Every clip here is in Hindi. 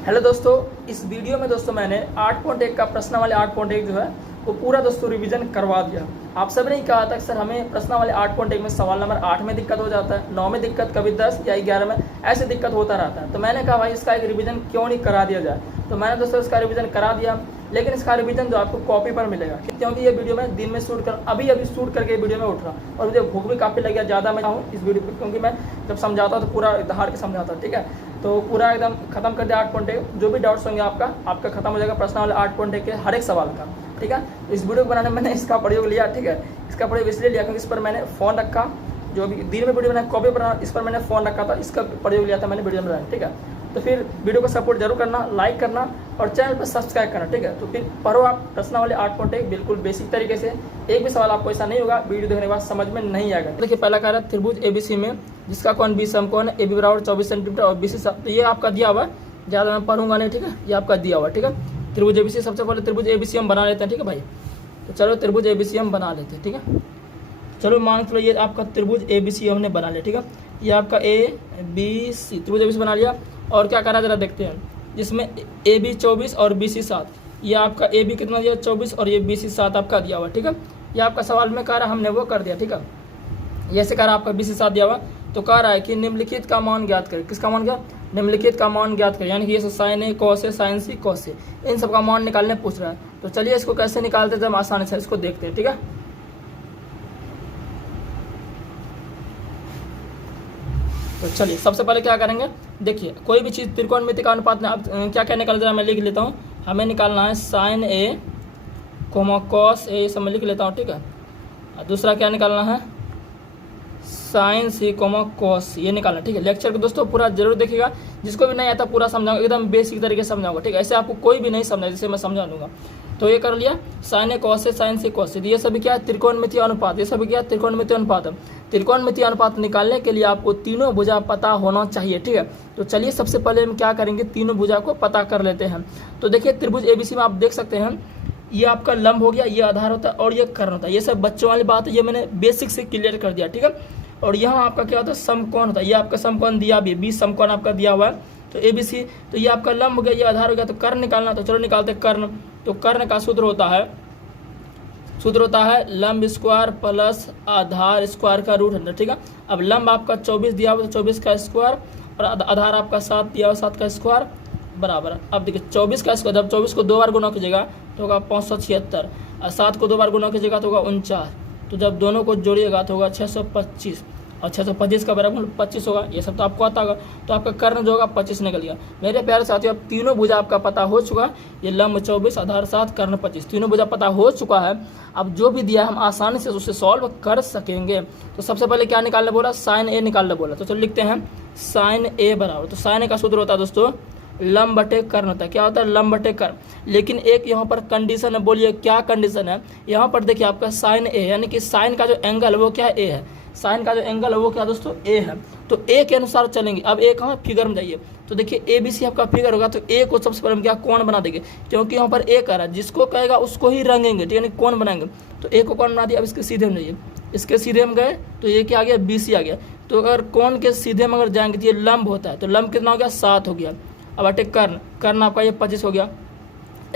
हेलो दोस्तों, इस वीडियो में दोस्तों मैंने 8.1 का प्रश्नावली 8.1 जो है वो पूरा दोस्तों रिवीजन करवा दिया। आप सब ने कहा था कि सर हमें प्रश्नावली 8.1 में सवाल नंबर 8 में दिक्कत हो जाता है, 9 में दिक्कत, कभी 10 या 11 में ऐसे दिक्कत होता रहता है। तो मैंने कहा भाई इसका एक रिवीजन क्यों नहीं करा दिया जाए। तो मैंने दोस्तों इसका रिवीजन करा दिया, लेकिन इसका रिवीजन जो आपको कॉपी पर मिलेगा, क्योंकि ये वीडियो मैं दिन में शूट कर अभी शूट करके वीडियो में उठ रहा और मुझे भूख भी काफ़ी लग गया ज़्यादा मैं हूँ इस वीडियो पर, क्योंकि मैं जब समझाता हूँ तो पूरा धार के समझाता हूँ। ठीक है, तो पूरा एकदम खत्म कर दिया 8.1। जो भी डाउट्स होंगे आपका खत्म हो जाएगा प्रश्नावली 8.1 के हर एक सवाल का। ठीक है, इस वीडियो को बनाने में मैंने इसका प्रयोग लिया। ठीक है, इसका प्रयोग इसलिए लिया क्योंकि इस पर मैंने फ़ोन रखा, जो भी दिन में वीडियो बनाया कॉपी पर इस पर मैंने फ़ोन रखा था, इसका प्रयोग लिया था मैंने वीडियो में बनाया। ठीक है, तो फिर वीडियो को सपोर्ट जरूर करना, लाइक करना और चैनल पर सब्सक्राइब करना। ठीक है, तो फिर पढ़ो आप प्रश्नावली 8.1 बिल्कुल बेसिक तरीके से। एक भी सवाल आपको ऐसा नहीं होगा वीडियो देखने के बाद समझ में नहीं आएगा। देखिए पहला कह रहा है त्रिभुज एबीसी में जिसका कोण 20 समकोण है, AB बराबर 24 सेंटीमीटर और BC, तो ये आपका दिया हुआ है, ज़्यादा मैं पढ़ूंगा नहीं। ठीक है, ये आपका दिया हुआ है। ठीक है, त्रिभुज एबीसी, सबसे पहले त्रिभुज एबीसी हम बना लेते हैं। ठीक है भाई, तो चलो त्रिभुज एबीसी हम बना लेते हैं। ठीक है, चलो मान लो ये आपका त्रिभुज एबीसी हमने बना लिया। ठीक है, ये आपका ABC त्रिभुज एबीसी बना लिया। और क्या करा जरा देखते हैं, जिसमें AB 24 और BC 7, ये आपका AB कितना दिया 24 और ये BC 7 आपका दिया हुआ। ठीक है, ये आपका सवाल में कह रहा हमने वो कर दिया। ठीक है, ये से कह रहा आपका BC 7 दिया हुआ, तो कह रहा है कि निम्नलिखित का मान ज्ञात करें। किसका मान क्या? निम्नलिखित का मान ज्ञात करें, यानी कि ये sine A cos A sine C cos A, इन सब का मान निकालने पूछ रहा है। तो चलिए इसको कैसे निकालते थे हम आसानी से इसको देखते हैं। ठीक है, तो चलिए सबसे पहले क्या करेंगे, देखिए कोई भी चीज़ त्रिकोणमिति का अनुपात में अब क्या क्या निकाल जरा मैं लिख लेता हूँ। हमें निकालना है साइन A कॉस A, सब मैं लिख लेता हूँ। ठीक है, और दूसरा क्या निकालना है साइन C कॉस, ये निकालना। ठीक है, लेक्चर को दोस्तों पूरा जरूर देखिएगा, जिसको भी नहीं आता पूरा समझाऊंगा, एकदम बेसिक तरीके से समझाऊंगा। ठीक है, ऐसे आपको कोई भी नहीं समझा जैसे मैं समझा दूंगा। तो ये कर लिया sine A cos A sine C cos, ये सभी क्या है त्रिकोणमितीय अनुपात, ये सभी क्या है त्रिकोणमितीय अनुपात है। त्रिकोणमितीय अनुपात निकालने के लिए आपको तीनों भुजा पता होना चाहिए। ठीक है, तो चलिए सबसे पहले हम क्या करेंगे, तीनों भुजा को पता कर लेते हैं। तो देखिए त्रिभुज एबीसी में आप देख सकते हैं, ये आपका लंब हो गया, ये आधार होता है और ये कर्ण होता है। ये सब बच्चों वाली बात है, ये मैंने बेसिक से क्लियर कर दिया। ठीक है, और यहाँ आपका क्या होता है समकोण होता है, ये आपका समकोण दिया भी 20 समकोण आपका दिया हुआ है। तो एबीसी, तो ये आपका लंब हो गया, ये आधार हो गया, तो कर्ण निकालना। तो चलो निकालते हैं कर्ण। तो कर्ण का सूत्र होता है लंब स्क्वायर प्लस आधार स्क्वायर का रूट 100। ठीक है, अब लंब आपका 24 दिया हुआ, तो 24 का स्क्वायर और आधार आपका 7 दिया हुआ, 7 का स्क्वायर बराबर। अब देखिए 24 का स्क्वायर, जब 24 को 2 बार गुना कीजिएगा तो होगा 576 और 7 को 2 बार गुना कीजिएगा तो होगा 49। तो जब दोनों को जोड़िएगा तो होगा 625 और 625 का बराबर 25 होगा। ये सब तो आपको आता होगा। तो आपका कर्ण जो होगा 25 निकल गया। मेरे प्यारे साथियों, अब तीनों भुजा आपका पता हो चुका है, ये लंब 24 आधार 7 कर्ण 25, तीनों भुजा पता हो चुका है। अब जो भी दिया है हम आसानी से उसे सॉल्व कर सकेंगे। तो सबसे पहले क्या निकालने बोला, साइन A निकालने बोला। तो चलो लिखते हैं साइन A बराबर, तो साइन A का सूत्र होता है दोस्तों लंब बटे कर्ण होता है। क्या होता है लंब बटे कर्ण। लेकिन एक यहाँ पर कंडीशन है, बोलिए क्या कंडीशन है। यहाँ पर देखिए आपका साइन A, यानी कि साइन का जो एंगल है वो क्या है A है, साइन का जो एंगल है वो क्या दोस्तों A है। तो A के अनुसार चलेंगे। अब A कहाँ फिगर में जाइए, तो देखिए ABC आपका फिगर होगा, तो A को सबसे पहले हम क्या कोण बना देंगे, क्योंकि यहाँ पर A कह रहा है, जिसको कहेगा उसको ही रंगेंगे। ठीक है, यानी कोण बनाएंगे। तो A को कोण बना दिया। अब इसके सीधे में जाइए, इसके सीधे में गए तो ये क्या आ गया BC आ गया। तो अगर कोण के सीधे में अगर जाएंगे तो ये लंब होता है, तो लंब कितना हो गया 7 हो गया। अब अटे कर्ण आपका ये 25 हो गया।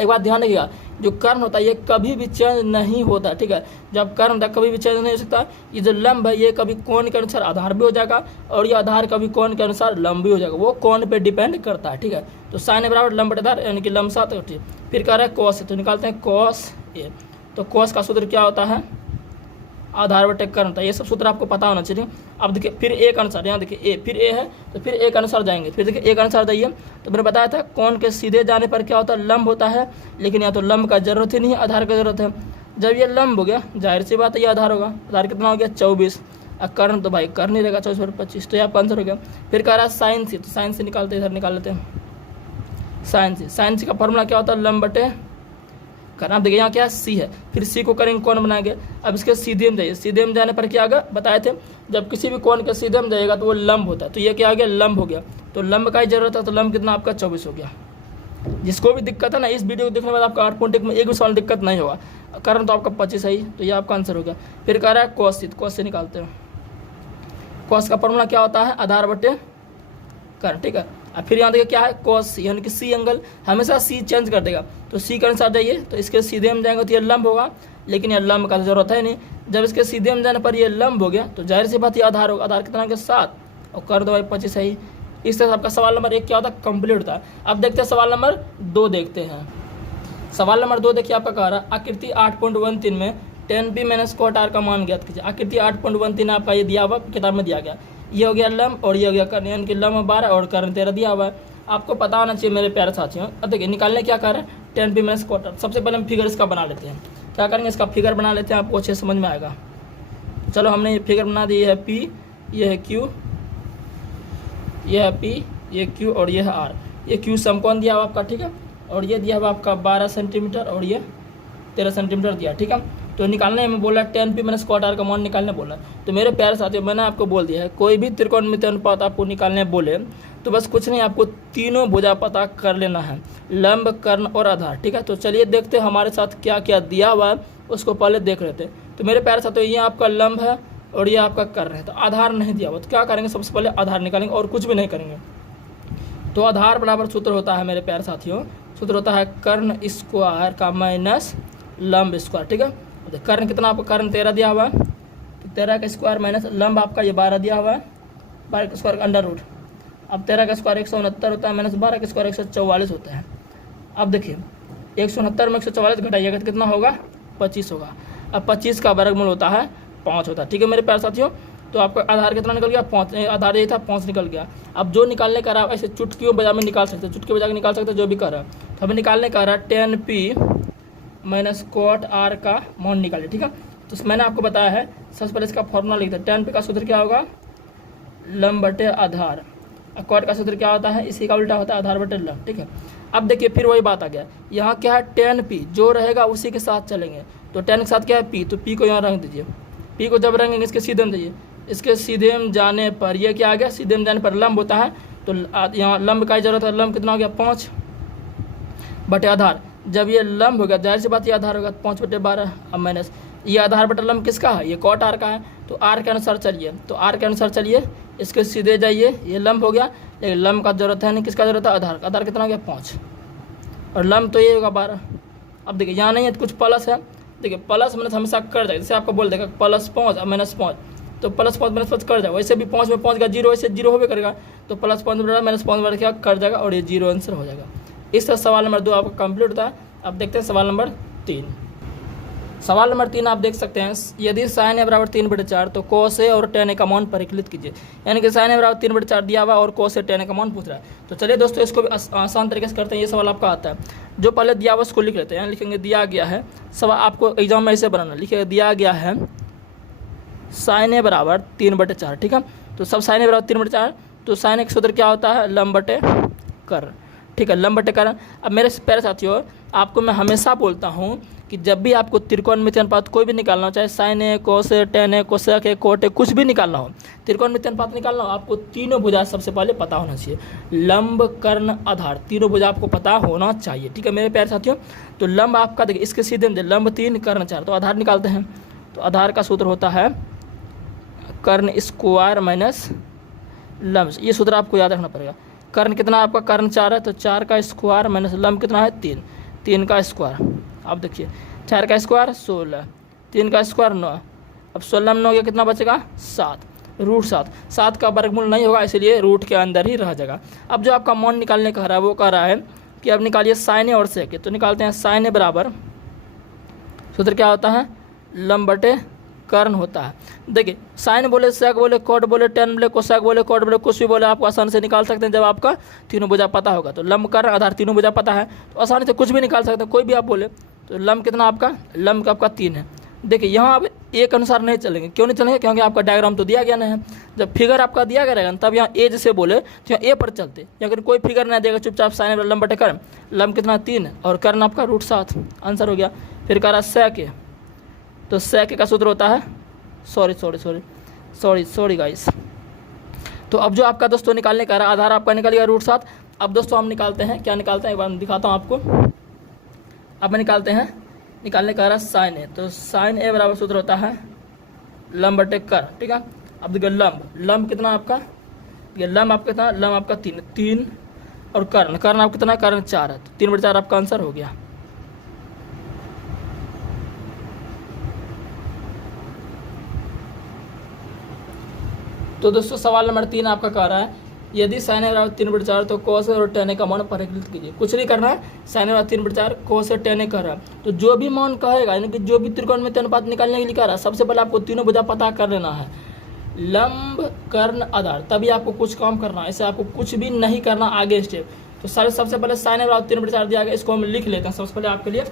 एक बात ध्यान रखिएगा, जो कर्ण होता है ये कभी भी चेंज नहीं होता। ठीक है, जब कर्ण होता है कभी भी चेंज नहीं हो सकता। ये जो लंब है ये कभी कोण के अनुसार आधार भी हो जाएगा और ये आधार कभी कोण के अनुसार लंब भी हो जाएगा, वो कोण पे डिपेंड करता है। ठीक है, तो साइन बराबर लंब बटे आधार, यानी कि लंब 7। फिर कह रहा है कॉस, तो निकालते हैं कॉस A। तो कॉस का सूत्र क्या होता है आधार बटे कर्ण होता है। ये सब सूत्र आपको पता होना चाहिए। अब देखिए फिर एक अनुसार, यहाँ देखिए A, फिर A है तो फिर एक अनुसार जाएंगे। फिर देखिए एक अनुसार जाइए, तो मैंने बताया था कोण के सीधे जाने पर क्या होता है लंब होता है, लेकिन यहाँ तो लंब का जरूरत ही नहीं है, आधार का जरूरत है। जब ये लंब हो गया जाहिर सी बात है ये आधार होगा। आधार कितना हो गया 24, और कर्ण तो भाई कर्ण ही रहेगा 24 और 25, तो यहाँ पर आंसर हो गया। फिर कह रहा है साइन C, तो साइन C निकालते इधर निकाल लेते हैं साइन C का फॉर्मूला क्या होता है लंब बटे करना। देखिए यहाँ क्या C है, फिर C को करेंगे कोण बनाएंगे। अब इसके सीधे में जाइए, सीधे में जाने पर क्या आगे बताए थे, जब किसी भी कोण के सीधे में जाएगा तो वो लंब होता है। तो ये क्या आ गया लंब हो गया, तो लंब का ही जरूरत है। तो लंब कितना आपका 24 हो गया। जिसको भी दिक्कत है ना, इस वीडियो को देखने के बाद आपका 8.1 में एक भी सवाल दिक्कत नहीं होगा। कर्ण तो आपका 25 है ही, तो ये आपका आंसर हो गया। फिर कह रहा है कॉस से निकालते हैं। कॉस का फॉर्मूला क्या होता है आधार बटे कर्ण। ठीक है, अब फिर यहाँ देखिए क्या है कॉस, यानी कि सी एंगल, हमेशा सी चेंज कर देगा, तो सी के अनुसार जाइए, तो इसके सीधे में जाएंगे तो ये लंब होगा, लेकिन ये लंब का जरूरत है नहीं, जब इसके सीधे में जाने पर ये लंब हो गया तो जाहिर सी बात ये आधार होगा, आधार कितना के 7 और कर दो भाई 25 सही। इस तरह से आपका सवाल नंबर 1 क्या होता है कंप्लीट होता है। अब देखते हैं सवाल नंबर 2 देखते हैं। सवाल नंबर 2 देखिए आपका कह रहा है आकृति 8.13 में tan p minus cot r का मान ज्ञात कीजिए। आकृति 8.13 आपका ये दिया हुआ किताब में दिया गया, ये हो गया लंब और ये हो गया कर्ण, यानी कि लंब 12 और कर्ण 13 दिया हुआ है। आपको पता होना चाहिए मेरे प्यारे साथियों। अब देखिए निकालने क्या कर रहे हैं tan p minus cot r। सबसे पहले हम फिगर इसका बना लेते हैं, क्या करेंगे इसका फिगर बना लेते हैं, आपको अच्छे समझ में आएगा। चलो हमने ये फिगर बना दी, ये है p, ये है q, ये है p, ये q और ये है r। ये q समकोण दिया हुआ आपका, ठीक है, और ये दिया हुआ आपका 12 सेंटीमीटर और ये 13 सेंटीमीटर दिया, ठीक है। तो निकालने में बोला tan p minus cot r का मान निकालने बोला। तो मेरे प्यारे साथियों मैंने आपको बोल दिया है कोई भी त्रिकोणमितीय अनुपात आपको निकालने बोले तो बस कुछ नहीं, आपको तीनों भुजा पता कर लेना है, लंब, कर्ण और आधार, ठीक है। तो चलिए देखते हैं हमारे साथ क्या क्या दिया हुआ है, उसको पहले देख लेते हैं। तो मेरे प्यारे साथियों ये आपका लंब है और ये आपका कर्ण है, तो आधार नहीं दिया हुआ, तो क्या करेंगे सबसे पहले आधार निकालेंगे और कुछ भी नहीं करेंगे। तो आधार बराबर सूत्र होता है मेरे प्यारे साथियों, सूत्र होता है कर्ण स्क्वायर का माइनस लंब स्क्वायर, ठीक है। कर्ण कितना आपका, कर्ण 13 दिया हुआ है, तो 13 का स्क्वायर माइनस लंब आपका ये 12 दिया हुआ है, 12 का स्क्वायर का अंडर रूट। अब 13 का स्क्वायर 169 होता है, माइनस 12 का स्क्वायर 144 होता है। अब देखिए 169 में 144 घटाइएगा तो कितना होगा 25 होगा। अब 25 का वर्गमूल होता है 5 होता है, ठीक है मेरे प्यारे साथियों। तो आपका आधार कितना निकल गया 5, आधार ये था 5 निकल गया। अब जो निकालने का रहा ऐसे चुटकियों बजा में निकाल सकते, चुटकी बजा के निकाल सकते जो भी कर रहा है। तो हमें निकालने का रहा tan p minus cot r का मान निकाले, ठीक है। तो मैंने आपको बताया है सबसे पहले इसका फॉर्मूला लिखते हैं। tan p का सूत्र क्या होगा लंब बटे आधार, और cot का सूत्र क्या होता है इसी का उल्टा होता है आधार बटे लंब, ठीक है। अब देखिए फिर वही बात आ गया, यहाँ क्या है tan p जो रहेगा उसी के साथ चलेंगे, तो tan के साथ क्या है p, तो p को यहाँ रंग दीजिए, p को जब रंगेंगे इसके सीधे में दीजिए, इसके सीधे में जाने पर ये क्या आ गया सीधे में जाने पर लंब होता है, तो यहाँ लंब का जरूरत है, लंब कितना हो गया 5 बटे आधार। जब ये लंब हो गया जाहिर सी बात ये आधार होगा 5 बटे 12। अब माइनस ये आधार बटे लंब किसका है ये cot r का है, तो r के अनुसार चलिए, तो r के अनुसार चलिए, इसके सीधे जाइए, ये लंब हो गया, लेकिन लंब का जरूरत है नहीं, किसका जरूरत है आधार का। आधार कितना हो गया 5 और लंब तो ये होगा 12। अब देखिए यहाँ नहीं है तो कुछ प्लस है, देखिए प्लस माइनस हमेशा कर जाएगा, जैसे आपको बोल देगा +5 और -5, तो +5 -5 कर जाएगा। वैसे भी 5 में 5 का 0 वैसे 0 होवे करेगा, तो +5 -5 बढ़ के कर जाएगा और ये 0 आंसर हो जाएगा। इस तरह सवाल नंबर 2 आपका कंप्लीट होता है। अब देखते हैं सवाल नंबर 3। सवाल नंबर 3 आप देख सकते हैं, यदि sin a बराबर 3/4 तो cos a और tan a का मान परिकलित कीजिए। यानी कि sin a बराबर 3/4 दिया हुआ और cos a tan a का मान पूछ रहा है। तो चलिए दोस्तों इसको भी आसान तरीके से करते हैं, ये सवाल आपका आता है। जो पहले दिया हुआ उसको लिख लेते हैं, लिखेंगे दिया गया है, सवाल आपको एग्जाम में ऐसे बनाना, लिखिएगा दिया गया है sin a बराबर 3/4, ठीक है। तो सब sin a बराबर 3/4, तो sin a का सूत्र क्या होता है लंब बटे कर्ण, ठीक है, लंब बटे कर्ण। अब मेरे प्यारे साथियों आपको मैं हमेशा बोलता हूँ कि जब भी आपको त्रिकोणमितीय अनुपात कोई भी निकालना हो, चाहे sin a cos a tan a cosec a cot a कुछ भी निकालना हो, त्रिकोणमितीय अनुपात निकालना हो, आपको तीनों भुजा सबसे पहले पता होना चाहिए, लंब कर्ण आधार, तीनों भुजा आपको पता होना चाहिए, ठीक है मेरे प्यारे साथियों। तो लंब आपका देखिए इसके सीधे में लंब 3 कर्ण 4, तो आधार निकालते हैं। तो आधार का सूत्र होता है कर्ण स्क्वायर माइनस लंब, ये सूत्र आपको याद रखना पड़ेगा। कर्ण कितना आपका कर्ण 4 है, तो 4 का स्क्वायर माइनस लंब कितना है 3, 3 का स्क्वायर। अब देखिए 4 का स्क्वायर 16, 3 का स्क्वायर 9, अब 16 में 9 गया कितना बचेगा 7, √7। 7 का वर्गमूल नहीं होगा इसलिए रूट के अंदर ही रह जाएगा। अब जो आपका मान निकालने का रहा है वो कह रहा है कि अब निकालिए sin a और sec a, तो निकालते हैं sin a बराबर सूत्र क्या होता है लंब बटे कर्ण होता है। देखिए साइन बोले सेक बोले कॉट बोले tan बोले कोसेक बोले कॉट बोले कुछ भी बोले आपको आसानी से निकाल सकते हैं जब आपका तीनों भुजा पता होगा। तो लंब कर्ण आधार तीनों भुजा पता है तो आसानी से कुछ भी निकाल सकते हैं, कोई भी आप बोले। तो लंब कितना आपका, लंब का आपका 3 है। देखिए यहाँ आप एक अनुसार नहीं चलेंगे, क्यों नहीं चलेंगे, क्योंकि आपका डायग्राम तो दिया गया नहीं है। जब फिगर आपका दिया गया रहेगा तब यहाँ ए जैसे बोले तो यहाँ ए पर चलते, अगर कोई फिगर नहीं देगा चुपचाप साइन लंब बटे कर्ण, लंब कितना 3 और कर्ण आपका √7 आंसर हो गया। फिर कह रहा सेक ए, तो सेक ए का सूत्र होता है सॉरी गाइस। तो अब जो आपका दोस्तों निकालने का रहा आधार आपका निकालेगा √7। अब दोस्तों हम निकालते हैं, क्या निकालते हैं एक बार दिखाता हूँ आपको। अब मैं निकालते हैं, निकालने का रहा साइन ए, तो साइन ए बराबर सूत्र होता है लंब बटे कर्ण, ठीक है। अब देखिए लंब कितना आपका, ये लंब आपका कितना, लंब आपका 3 और कर्ण, कर्ण आप कितना, कर्ण 4 है, तो 3/4 आपका आंसर हो गया। तो दोस्तों सवाल नंबर 3 आपका कह रहा है यदि साइन बराबर 3/4 तो cos और tan का मान परिकलित कीजिए। कुछ नहीं करना है, साइन बराबर 3/4 cos और tan कह रहा है, तो जो भी मान कहेगा यानी कि जो भी त्रिकोणमितीय अनुपात निकालने के लिए कह रहा है, सबसे पहले आपको तीनों भुजा पता कर लेना है, लंब कर्ण आधार, तभी आपको कुछ काम करना है, ऐसे आपको कुछ भी नहीं करना आगे स्टेप। तो सबसे पहले साइन बराबर 3/4 दिया गया, इसको हम लिख लेते हैं सबसे पहले आपके लिए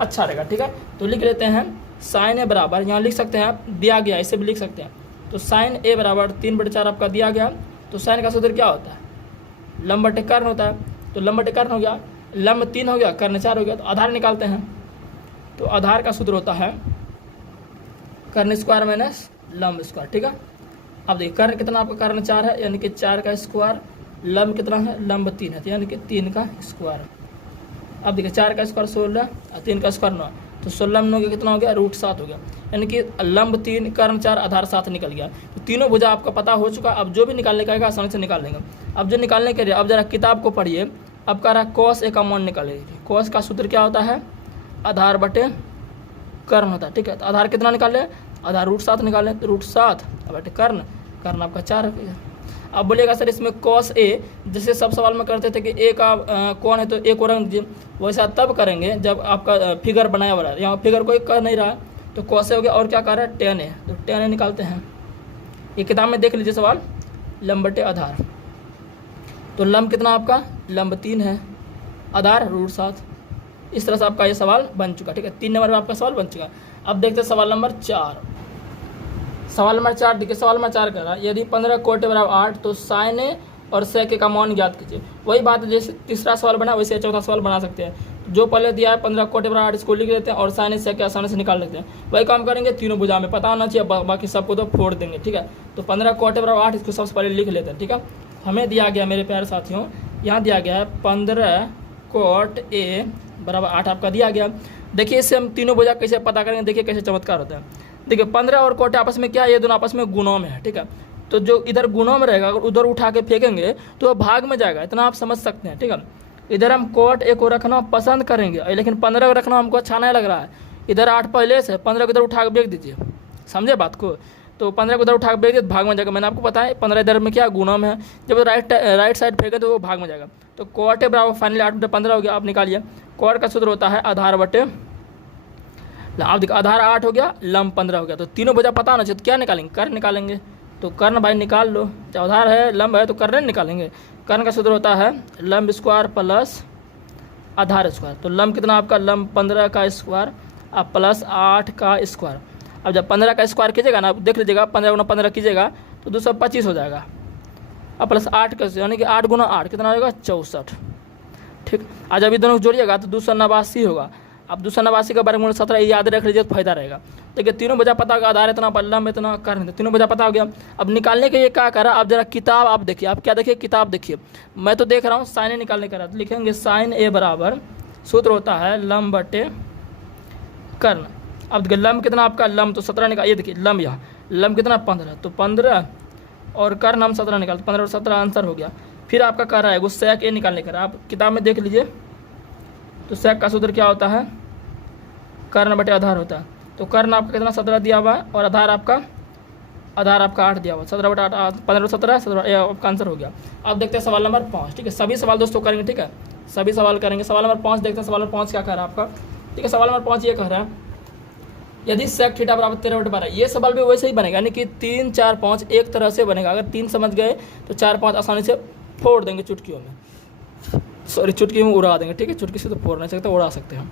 अच्छा रहेगा, ठीक है। तो लिख लेते हैं साइन ए बराबर, यहाँ लिख सकते हैं आप दिया गया, इसे भी लिख सकते हैं। तो साइन ए बराबर 3/4 आपका दिया गया। तो साइन का सूत्र क्या होता है, लंब बटे कर्ण होता है, तो लंब बटे कर्ण हो गया, लंब 3 हो गया, कर्ण 4 हो गया। तो आधार निकालते हैं, तो आधार का सूत्र होता है कर्ण स्क्वायर माइनस लंब स्क्वायर, ठीक है। अब देखिए कर्ण कितना आपका, कर्ण 4 है यानी कि 4 का स्क्वायर, लंब कितना है, लंब 3 है यानी कि 3 का स्क्वायर। अब देखिए 4 का स्क्वायर 16 और 3 का स्क्वायर 9, तो 16 में 9 का कितना हो गया, √7 हो गया, यानी कि लंब 3 कर्ण 4 आधार 7 निकल गया। तो तीनों भुजा आपका पता हो चुका। अब जो भी निकालने का आसानी से निकाल लेंगे। अब जो निकालने के लिए अब जरा किताब को पढ़िए। अब कह रहा है cos ए का मान निकालिए। cos का सूत्र क्या होता है, आधार बटे कर्ण होता है, ठीक है। तो आधार कितना निकाले, आधार √7 निकाले, तो √7 बटे कर्ण, कर्ण आपका 4 है। अब बोलिएगा सर इसमें cos ए, जैसे सब सवाल में करते थे कि ए का कौन है तो ए को रंग दीजिए, वैसा तब करेंगे जब आपका फिगर बनाया हुआ है। यहाँ फिगर कोई कर नहीं रहा, तो cos ए हो गया, और क्या कर रहा है, tan ए, तो tan ए निकालते हैं। ये किताब में देख लीजिए सवाल, लंब बटे आधार, तो लंब कितना आपका, लंब 3 है, आधार √7। इस तरह से आपका ये सवाल बन चुका, ठीक है। 3 नंबर में आपका सवाल बन चुका। अब देखते हैं सवाल नंबर 4। सवाल नंबर 4 देखिए, सवाल नंबर 4 कर रहा है यदि 15 कोट बराबर 8 तो साइन ए और सेक का मान ज्ञात कीजिए। वही बात है, जैसे तीसरा सवाल बना वैसे चौथा सवाल बना सकते हैं। जो पहले दिया है 15 कोट बराबर 8 इसको लिख लेते हैं और साइन ए सेक आसानी से निकाल लेते हैं। वही काम करेंगे, तीनों भुजा में पता होना चाहिए, बाकी सबको तो फोड़ देंगे, ठीक है। तो 15 कोट बराबर 8 इसको सबसे पहले लिख लेते हैं, ठीक है। हमें दिया गया मेरे प्यारे साथियों, यहाँ दिया गया है 15 कोट ए बराबर 8 आपका दिया गया। देखिए इससे हम तीनों भुजा कैसे पता करेंगे, देखिए कैसे चमत्कार होता है। देखिए 15 और कोट आपस में क्या है, ये दोनों आपस में गुणों में है, ठीक है। तो जो इधर गुणों में रहेगा अगर उधर उठा के फेंकेंगे तो वो भाग में जाएगा, इतना आप समझ सकते हैं, ठीक है। इधर हम कोट ए को रखना पसंद करेंगे, लेकिन 15 को रखना हमको अच्छा नहीं लग रहा है। इधर 8 पहले से, 15 को इधर उठा के फेंक दीजिए, समझे बात को। तो 15 को इधर उठा के फेंक दिए तो भाग में जाएगा। मैंने आपको बताया 15 इधर में क्या गुणों में है, जब राइट साइड फेंके तो वो भाग में जाएगा। तो कोट ए बराबर फाइनली 8 बटे 15 हो गया। आप निकालिए, कोट का सूत्र होता है आधार बटे, अब देखो आधार 8 हो गया, लंब 15 हो गया। तो तीनों भुजा पता होना चाहिए, तो क्या निकालेंगे, कर्ण निकालेंगे। तो कर्ण भाई निकाल लो, चाहे आधार है लंब है तो कर्ण निकालेंगे। कर्ण का सूत्र होता है लंब स्क्वायर प्लस आधार स्क्वायर। तो लंब कितना आपका, लंब 15 का स्क्वायर अब प्लस 8 का स्क्वायर। अब जब 15 का स्क्वायर कीजिएगा ना, देख लीजिएगा 15 गुना 15 कीजिएगा तो 225 हो जाएगा। अब प्लस 8 का यानी कि 8 गुना 8 कितना होगा, 64, ठीक। आज जब ये दोनों जोड़िएगा तो 289 होगा। अब 289 का वर्गमूल 17 याद रख लीजिए तो फायदा रहेगा। देखिए तीनों भुजा पता होगा, आधार इतना, लंब इतना, कर्ण, तीनों भुजा पता हो गया। अब निकालने के लिए क्या करा, अब जरा किताब आप देखिए, आप क्या देखिए, किताब देखिए। मैं तो देख रहा हूँ साइन ए निकालने का, तो लिखेंगे साइन ए बराबर सूत्र होता है लंब बटे कर्ण। अब देखिए लंब कितना आपका, लंब तो 17 निकाल, ये देखिए लंब, यहाँ लंब कितना 15, तो 15 और कर्ण हम 17 निकालते, 15 और 17 आंसर हो गया। फिर आपका कह रहा है वो सेक ए निकालने का, आप किताब में देख लीजिए। तो सेक का सूत्र क्या होता है, कर्ण बटे आधार होता है। तो कर्ण आपका कितना 17 दिया हुआ है और आधार आपका 8 दिया हुआ, 17 बटे 8, 15 17 आपका आंसर हो गया। अब देखते हैं सवाल नंबर 5, ठीक है। सभी सवाल दोस्तों करेंगे, ठीक है, सभी सवाल करेंगे। सवाल नंबर 5 देखते हैं, सवाल नंबर 5 क्या कह रहा है आपका, ठीक है। सवाल नंबर 5 ये कह रहा है यदि सेक थीटा बराबर 13/12, ये सवाल भी वैसे ही बनेगा, यानी कि 3 4 5 एक तरह से बनेगा। अगर 3 समझ गए तो 4 5 आसानी से फोड़ देंगे चुटकियों में, सॉरी चुटकी में उड़ा देंगे, ठीक है। चुटकी से तो फोड़ नहीं सकते, उड़ा सकते हैं।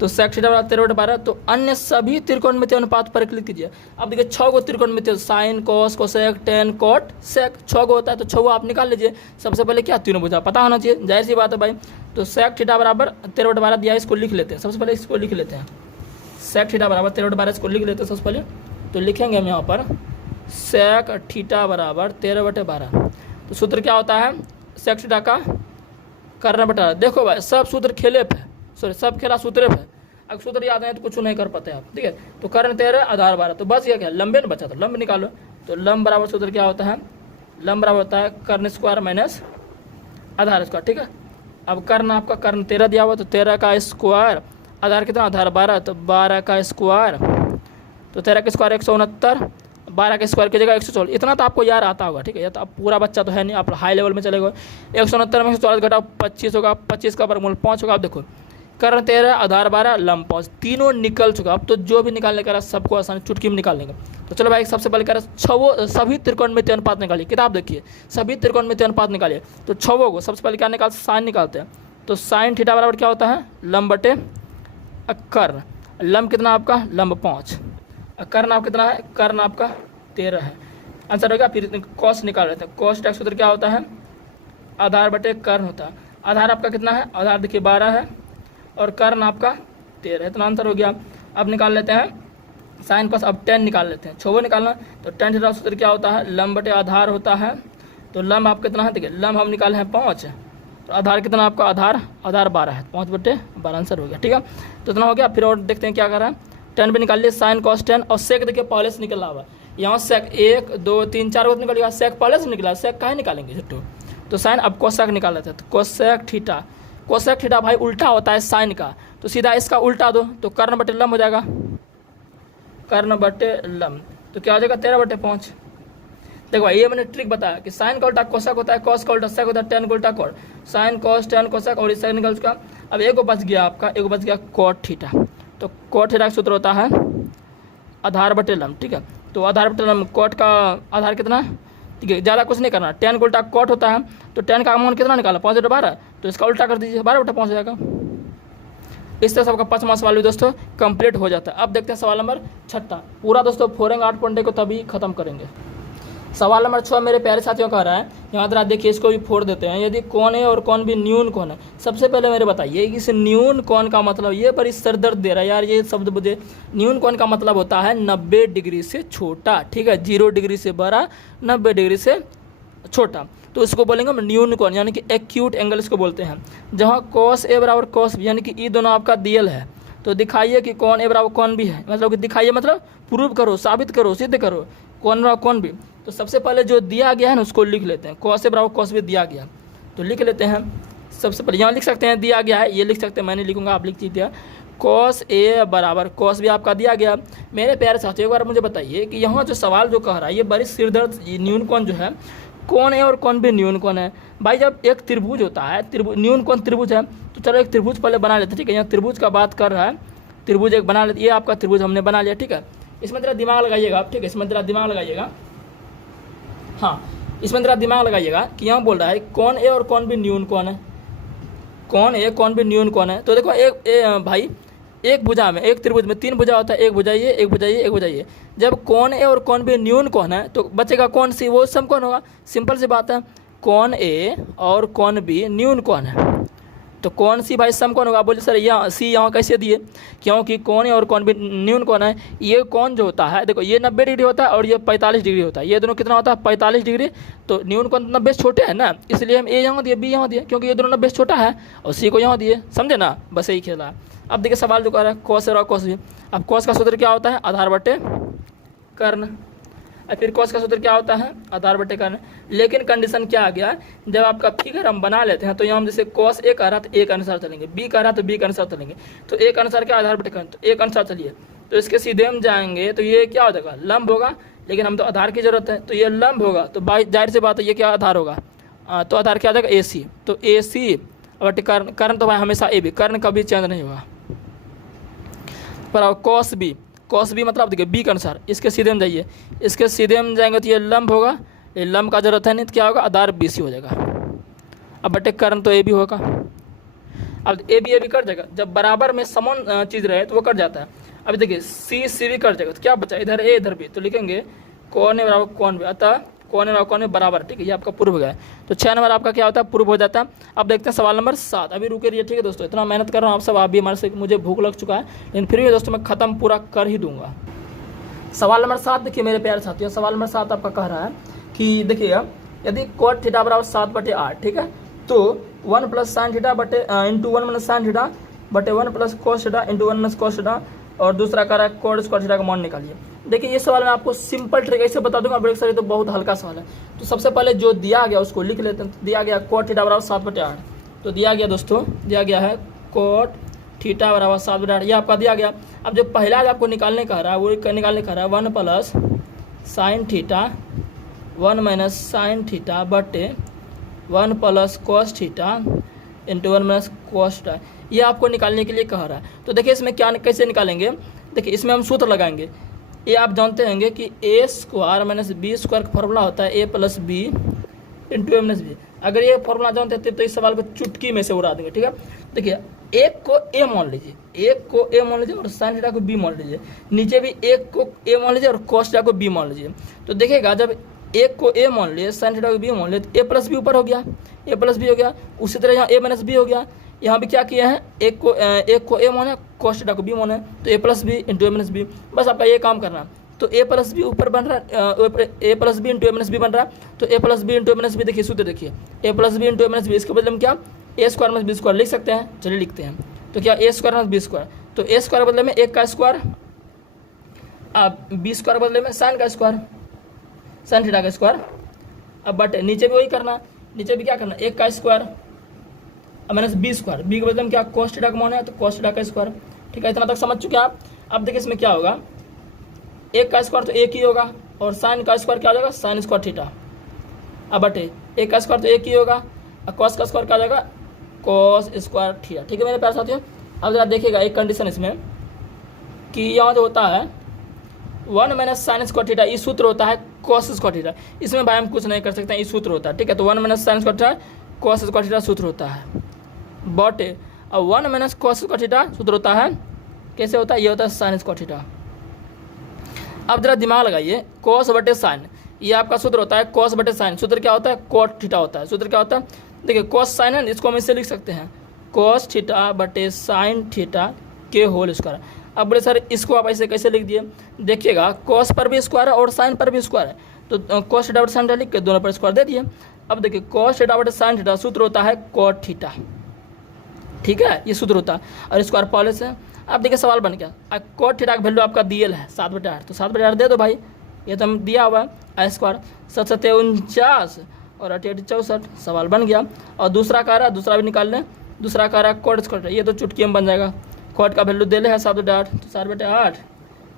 तो सेक थीटा बराबर 13/12, तो अन्य सभी त्रिकोणमितीय अनुपात परिकलित कीजिए। अब देखिए 6 गो त्रिकोणमितीय, sine cos cosec tan cot sec 6 गो होता है, तो 6 आप निकाल लीजिए। सबसे पहले क्या, तीनों भुजा पता होना चाहिए, जाहिर सी बात है भाई। तो सेक थीटा बराबर 13/12 दिया, इसको लिख लेते हैं। सबसे पहले इसको लिख लेते हैं, सेक थीटा बराबर 13/12 इसको लिख लेते हैं सबसे पहले। तो लिखेंगे हम यहाँ पर सेक थीटा बराबर 13/12। तो सूत्र क्या होता है, सेक थीटा का कर्ण बटा, देखो भाई सब सूत्र खेले पे, सॉरी सब खेला सूत्र पे, अगर सूत्र याद नहीं तो कुछ नहीं कर पाते आप, ठीक है। तो कर्ण 13 आधार 12, तो बस ये क्या, लंबे न बचा, तो लंब निकालो। तो लंब बराबर सूत्र क्या होता है, लंब बराबर होता है कर्ण स्क्वायर माइनस आधार स्क्वायर, ठीक है। अब कर्ण आपका कर्ण 13 दिया हुआ तो 13 का स्क्वायर, आधार कितना, आधार 12 तो 12 का स्क्वायर, तो 13 का स्क्वायर 169, 12 के स्क्वायर की जगह 114। इतना तो आपको यार आता होगा, ठीक है। या तो आप पूरा बच्चा तो है नहीं, आप हाई लेवल में चले गए। 169 में 114 घटाओ 25 होगा, 25 का वर्गमूल 5 होगा। आप देखो कर्ण 13, आधार 12, लंब 5, तीनों निकल चुका। अब तो जो भी निकालने का सबको आसानी चुटकी में निकाल लेंगे। तो चलो भाई सबसे पहले कह रहा सभी त्रिकोणमितीय अनुपात निकालिए। किताब देखिए, सभी त्रिकोणमितीय अनुपात निकालिए। तो छवों को सबसे पहले क्या निकालते, साइन निकालते हैं। तो साइन थीटा बराबर क्या होता है, लंब बटे कर्ण। लंब कितना आपका, लंब 5, कर्ण आप कितना है, कर्ण आपका 13 है। आंसर हो गया। फिर कॉस निकाल रहे थे, कॉस का सूत्र क्या होता है, आधार बटे कर्ण होता है। आधार आपका कितना है, आधार देखिए 12 है और कर्ण आपका 13 है। इतना आंसर हो गया। अब निकाल लेते हैं साइन कॉस। अब टेन निकाल लेते हैं, छो निकालना। तो टेन थीटा सूत्र क्या होता है, लंब बटे आधार होता है। तो लंब आप कितना है, देखिए लंब हम निकाले हैं 5, तो आधार कितना आपका, आधार 12 है, 5 बटे 12 आंसर हो गया, ठीक है। तो इतना हो गया। फिर और देखते हैं क्या कर रहा है, टेन भी निकाल लिए, साइन कॉस 10 और सेक देखिए पहले से निकला हुआ। यहाँ सेक 1 2 3 4 निकल गया, सेक पहले से निकला, सेक काहे निकालेंगे झुट्टू। तो साइन अब कोसेक निकाल लेते हैं। तो कोसेक थीटा, कोसेक थीटा भाई उल्टा होता है साइन का, तो सीधा इसका उल्टा दो तो कर्ण बटे लंब हो जाएगा, कर्ण बटे लंब। तो क्या हो जाएगा, 13 बटे 5। देखो ये मैंने ट्रिक बताया कि साइन का उल्टा कोसेक होता है, कॉस का उल्टा सेक होता है, टेन का उल्टा cot. Sine cos tan cosec और इससे निकल चुका। अब एक बच गया आपका, एक बच गया कॉट थीटा। तो कॉट थीटा का सूत्र होता है आधार बटे लंब, ठीक है। तो आधार बटे लंब, कॉट का आधार कितना, ठीक है, ज़्यादा कुछ नहीं करना। टेन का उल्टा कॉट होता है, तो टेन का अमाउंट कितना निकाला, 5 बटे 12, तो इसका उल्टा कर दीजिए, 12 बटे 5 हो जाएगा। इस तरह से आपका 5वां सवाल भी दोस्तों कंप्लीट हो जाता है। अब देखते हैं सवाल नंबर 6। पूरा दोस्तों फोरेंगे 8 पॉइंट को तभी खत्म करेंगे। सवाल नंबर 6 मेरे प्यारे साथियों का रहा है, यहाँ पर आप देखिए इसको भी फोड़ देते हैं। यदि कौन है और कौन भी न्यून कौन है, सबसे पहले मेरे बताइए कि इस न्यून कौन का मतलब, ये बड़ी सरदर्द दे रहा है यार ये शब्द मुझे। न्यून कौन का मतलब होता है 90 डिग्री से छोटा, ठीक है, 0 डिग्री से बड़ा, 90 डिग्री से छोटा। तो इसको बोलेंगे हम न्यून कोण, यानी कि एक्यूट एंगल इसको बोलते हैं। जहाँ कॉस ए बराबर कॉस बी, यानी कि ये दोनों आपका दियल है, तो दिखाइए कि कौन ए बराबर कौन बी है, मतलब कि दिखाइए मतलब प्रूव करो, साबित करो, सिद्ध करो कौन बराबर कौन बी। तो सबसे पहले जो दिया गया है ना उसको लिख लेते हैं, कॉस ए बराबर कॉस बी दिया गया, तो लिख लेते हैं। सबसे पहले यहाँ लिख सकते हैं दिया गया है, ये लिख सकते हैं, मैं नहीं लिखूंगा आप लिख दीजिए। कॉस ए बराबर कॉस बी आपका दिया गया। मेरे प्यारे साथियों एक बार मुझे बताइए कि यहाँ जो सवाल जो कह रहा है ये बड़ी सिरदर्द, न्यून कोण जो है कौन है और कौन भी न्यून कोण है। भाई जब एक त्रिभुज होता है, न्यून कोण त्रिभुज है, तो चलो एक त्रिभुज पहले बना लेते हैं, ठीक है। यहाँ त्रिभुज का बात कर रहा है, त्रिभुज एक बना लेते, ये आपका त्रिभुज हमने बना लिया, ठीक है। इसमें तेरा दिमाग लगाइएगा आप, ठीक है, इसमें तेरा दिमाग लगाइएगा, हाँ इसमें तेरा दिमाग लगाइएगा कि यहाँ बोल रहा है कौन ए और कौन भी न्यून कोण है, कौन ए कौन भी न्यून कोण है। तो देखो भाई एक भुजा में, एक त्रिभुज में 3 भुजा होता है, एक भुजा ये, एक भुजा ये, एक भुजा ये। जब कौन ए और कौन भी न्यून कौन है तो बचेगा कौन सी, वो समकोण होगा। सिंपल सी बात है, कौन ए और कौन बी न्यून कौन है, तो कौन सी भाई समकोण होगा। बोलिए सर यहाँ सी यहाँ कैसे दिए, क्योंकि कौन ए और कौन भी न्यून कौन है। ये कौन जो होता है देखो ये 90 डिग्री होता है और ये 45 डिग्री होता है, ये दोनों कितना होता है 45 डिग्री। तो न्यून कौन 90 से छोटे हैं ना, इसलिए हम ए यहाँ दिए, बी यहाँ दिए, क्योंकि ये दोनों 90 से छोटा है, और सी को यहाँ दिए, समझे ना, बस यही खेला है। अब देखिए सवाल जो कर रहा है कॉस और कॉस भी। अब कॉस का सूत्र क्या होता है, आधार बटे कर्ण, और फिर कॉस का सूत्र क्या होता है, आधार बटे कर्ण। लेकिन कंडीशन क्या आ गया, जब आपका फिगर हम बना लेते हैं तो यहाँ हम जैसे कॉस ए का रहा तो ए के अनुसार चलेंगे, बी का रहा तो बी के अनुसार चलेंगे, तो ए के अनुसार क्या आधार बटे कर्ण, तो ए के अनुसार चलिए। तो इसके सीधे हम जाएंगे तो ये क्या हो जाएगा, लंब होगा, लेकिन हम तो आधार की जरूरत है, तो ये लंब होगा, तो जाहिर सी बात है ये क्या आधार होगा, तो आधार क्या आ जाएगा ए सी। तो ए सी बटे कर्ण, कर्ण तो भाई हमेशा ए बी, कर्ण कभी चेंज नहीं होगा। पर कॉस बी, कॉस बी मतलब देखिए बी के अनुसार, इसके सीधे में जाइए, इसके सीधे में जाएंगे तो ये लंब होगा, ये लंब का जरूरत है नहीं, तो क्या होगा आधार बी सी हो जाएगा। अब बटे कर्ण तो ए बी होगा। अब ए बी कट जाएगा, जब बराबर में समान चीज़ रहे तो वो कट जाता है। अब देखिए सी भी कट जाएगा, तो क्या बचा, इधर ए इधर बी, तो लिखेंगे कौन ए बराबर कौन बी, अतः कौन है कौन है बराबर, ठीक है, ये आपका पूर्व गया। तो 6 नंबर आपका क्या होता है, पूर्व हो जाता है। अब देखते हैं सवाल नंबर 7। अभी रुके रहिए, ठीक है दोस्तों, इतना मेहनत कर रहा हूँ आप सब, आप भी हमारे से, मुझे भूख लग चुका है, लेकिन फिर भी दोस्तों मैं खत्म पूरा कर ही दूंगा। सवाल नंबर 7 देखिए मेरे प्यारे साथियों, सवाल नंबर 7 आपका कह रहा है कि देखिएगा यदि कॉट थीटा बराबर 7/8, ठीक है, तो 1 प्लस साइन थीटा बटे इंटू 1 माइनस साइन थीटा बटे 1 plus cos theta into 1 minus cos theta, और दूसरा कह रहा है कॉट स्क्वायर थीटा का मान निकालिए। देखिए ये सवाल मैं आपको सिंपल ट्रिक ऐसे बता दूंगा, ब्रेक सर ये तो बहुत हल्का सवाल है। तो सबसे पहले जो दिया गया उसको लिख लेते हैं। दिया गया कॉट थीटा बराबर 7/8, तो दिया गया दोस्तों, दिया गया है कोट थीटा बराबर 7/8, ये आपका दिया गया। अब जो पहला जो आपको निकालने का रहा है वो निकालने का रहा है 1 plus sine theta 1 minus sine theta बटे 1 plus cos theta into 1 minus cos theta, ये आपको निकालने के लिए कह रहा है। तो देखिए इसमें क्या कैसे निकालेंगे, देखिए इसमें हम सूत्र लगाएंगे। ये आप जानते होंगे कि ए स्क्वायर माइनस बी स्क्वायर का फॉर्मूला होता है ए प्लस बी इंटू ए माइनस बी। अगर ये फॉर्मूला जानते थे तो इस सवाल को चुटकी में से उड़ा देंगे, ठीक है। देखिए एक को ए मान लीजिए, एक को ए मान लीजिए और साइन थीटा को बी मान लीजिए, नीचे भी एक को ए मान लीजिए और कॉस थीटा को बी मान लीजिए। तो देखिएगा जब एक को ए मान लिए साइन थीटा को बी मान लिए तो ए प्लस बी ऊपर हो गया, ए प्लस बी हो गया। उसी तरह यहाँ ए माइनस बी हो गया, यहाँ भी क्या किए हैं एक को ए माने कॉस थीटा को बी माने, तो ए प्लस बी इंटू ए माइनस बी। बस आपका ये काम करना। तो ए प्लस बी ऊपर बन रहा है, ए प्लस बी इंटू ए माइनस बी बन रहा है। तो ए प्लस बी इंटू ए माइनस बी, देखिए सूत्र देखिए ए प्लस बी इंटू ए माइनस बी, इसके बदले में क्या ए स्क्वायर माइनस बी स्क्वायर लिख सकते हैं, चलिए लिखते हैं। तो क्या ए स्क्वायर माइनस बी स्क्वायर, तो ए स्क्वायर बदले में एक का स्क्वायर, बी स्क्वायर बदले में साइन का स्क्वायर, साइन थीटा का स्क्वायर। अब बट नीचे भी वही करना, नीचे भी क्या करना एक का square minus B square, B के बदले में क्या कॉस थीटा का मान है तो कॉस थीटा का स्क्वायर, ठीक है। इतना तक समझ चुके आप। अब देखिए इसमें क्या होगा, एक का स्क्वायर तो एक ही होगा और साइन का स्क्वायर क्या हो जाएगा साइन स्क्वायर थीटा। अब बटे एक का स्क्वायर तो एक ही होगा और कॉस का स्क्वायर क्या हो जाएगा कॉस स्क्वायर थीटा, ठीक है मेरे प्यारे साथियों। अब जरा देखिएगा एक कंडीशन इसमें कि यहाँ जो होता है 1 माइनस साइन स्क्वायर थीटा, ये सूत्र होता है कॉस स्क्वायर थीटा। इसमें भाई हम कुछ नहीं कर सकते हैं, ये सूत्र होता है, ठीक है। तो 1 minus sine square theta cos square theta सूत्र होता है बटे, अब 1 माइनस कॉस स्क्वायर थीटा सूत्र होता है कैसे होता है, ये होता है साइन स्क्वायर थीटा। अब जरा दिमाग लगाइए, कॉस बटे साइन, ये आपका सूत्र होता है कॉस बटे साइन, सूत्र क्या होता है कॉट थीटा होता है। सूत्र क्या होता है, देखिए कॉस साइन है, इसको हम इससे लिख सकते हैं कॉस थीटा बटे साइन थीटा के होल स्क्वायर। अब बोले सर इसको आप ऐसे कैसे लिख दिए, देखिएगा कॉस पर भी स्क्वायर है और साइन पर भी स्क्वायर है, तो कॉस थीटा बटे साइन थीटा लिख के दोनों पर स्क्वायर दे दिए। अब देखिए कॉस थीटा बटे साइन थीटा सूत्र होता है कॉट थीटा, ठीक है, ये सूत्र होता है और स्क्वायर पहले से। अब देखिए सवाल बन गया, कॉट थीटा का वैल्यू आपका दियल है 7/8, तो 7/8 दे दो भाई, ये तो हम दिया हुआ है आई स्क्वायर 7 49 और 8 64, सवाल बन गया। और दूसरा कह रहा है, दूसरा भी निकाल लें, दूसरा कह रहा है कॉट स्क्वायर, ये तो चुटकी में बन जाएगा। कॉट का वैल्यू दे ले है 7/8, तो 7/8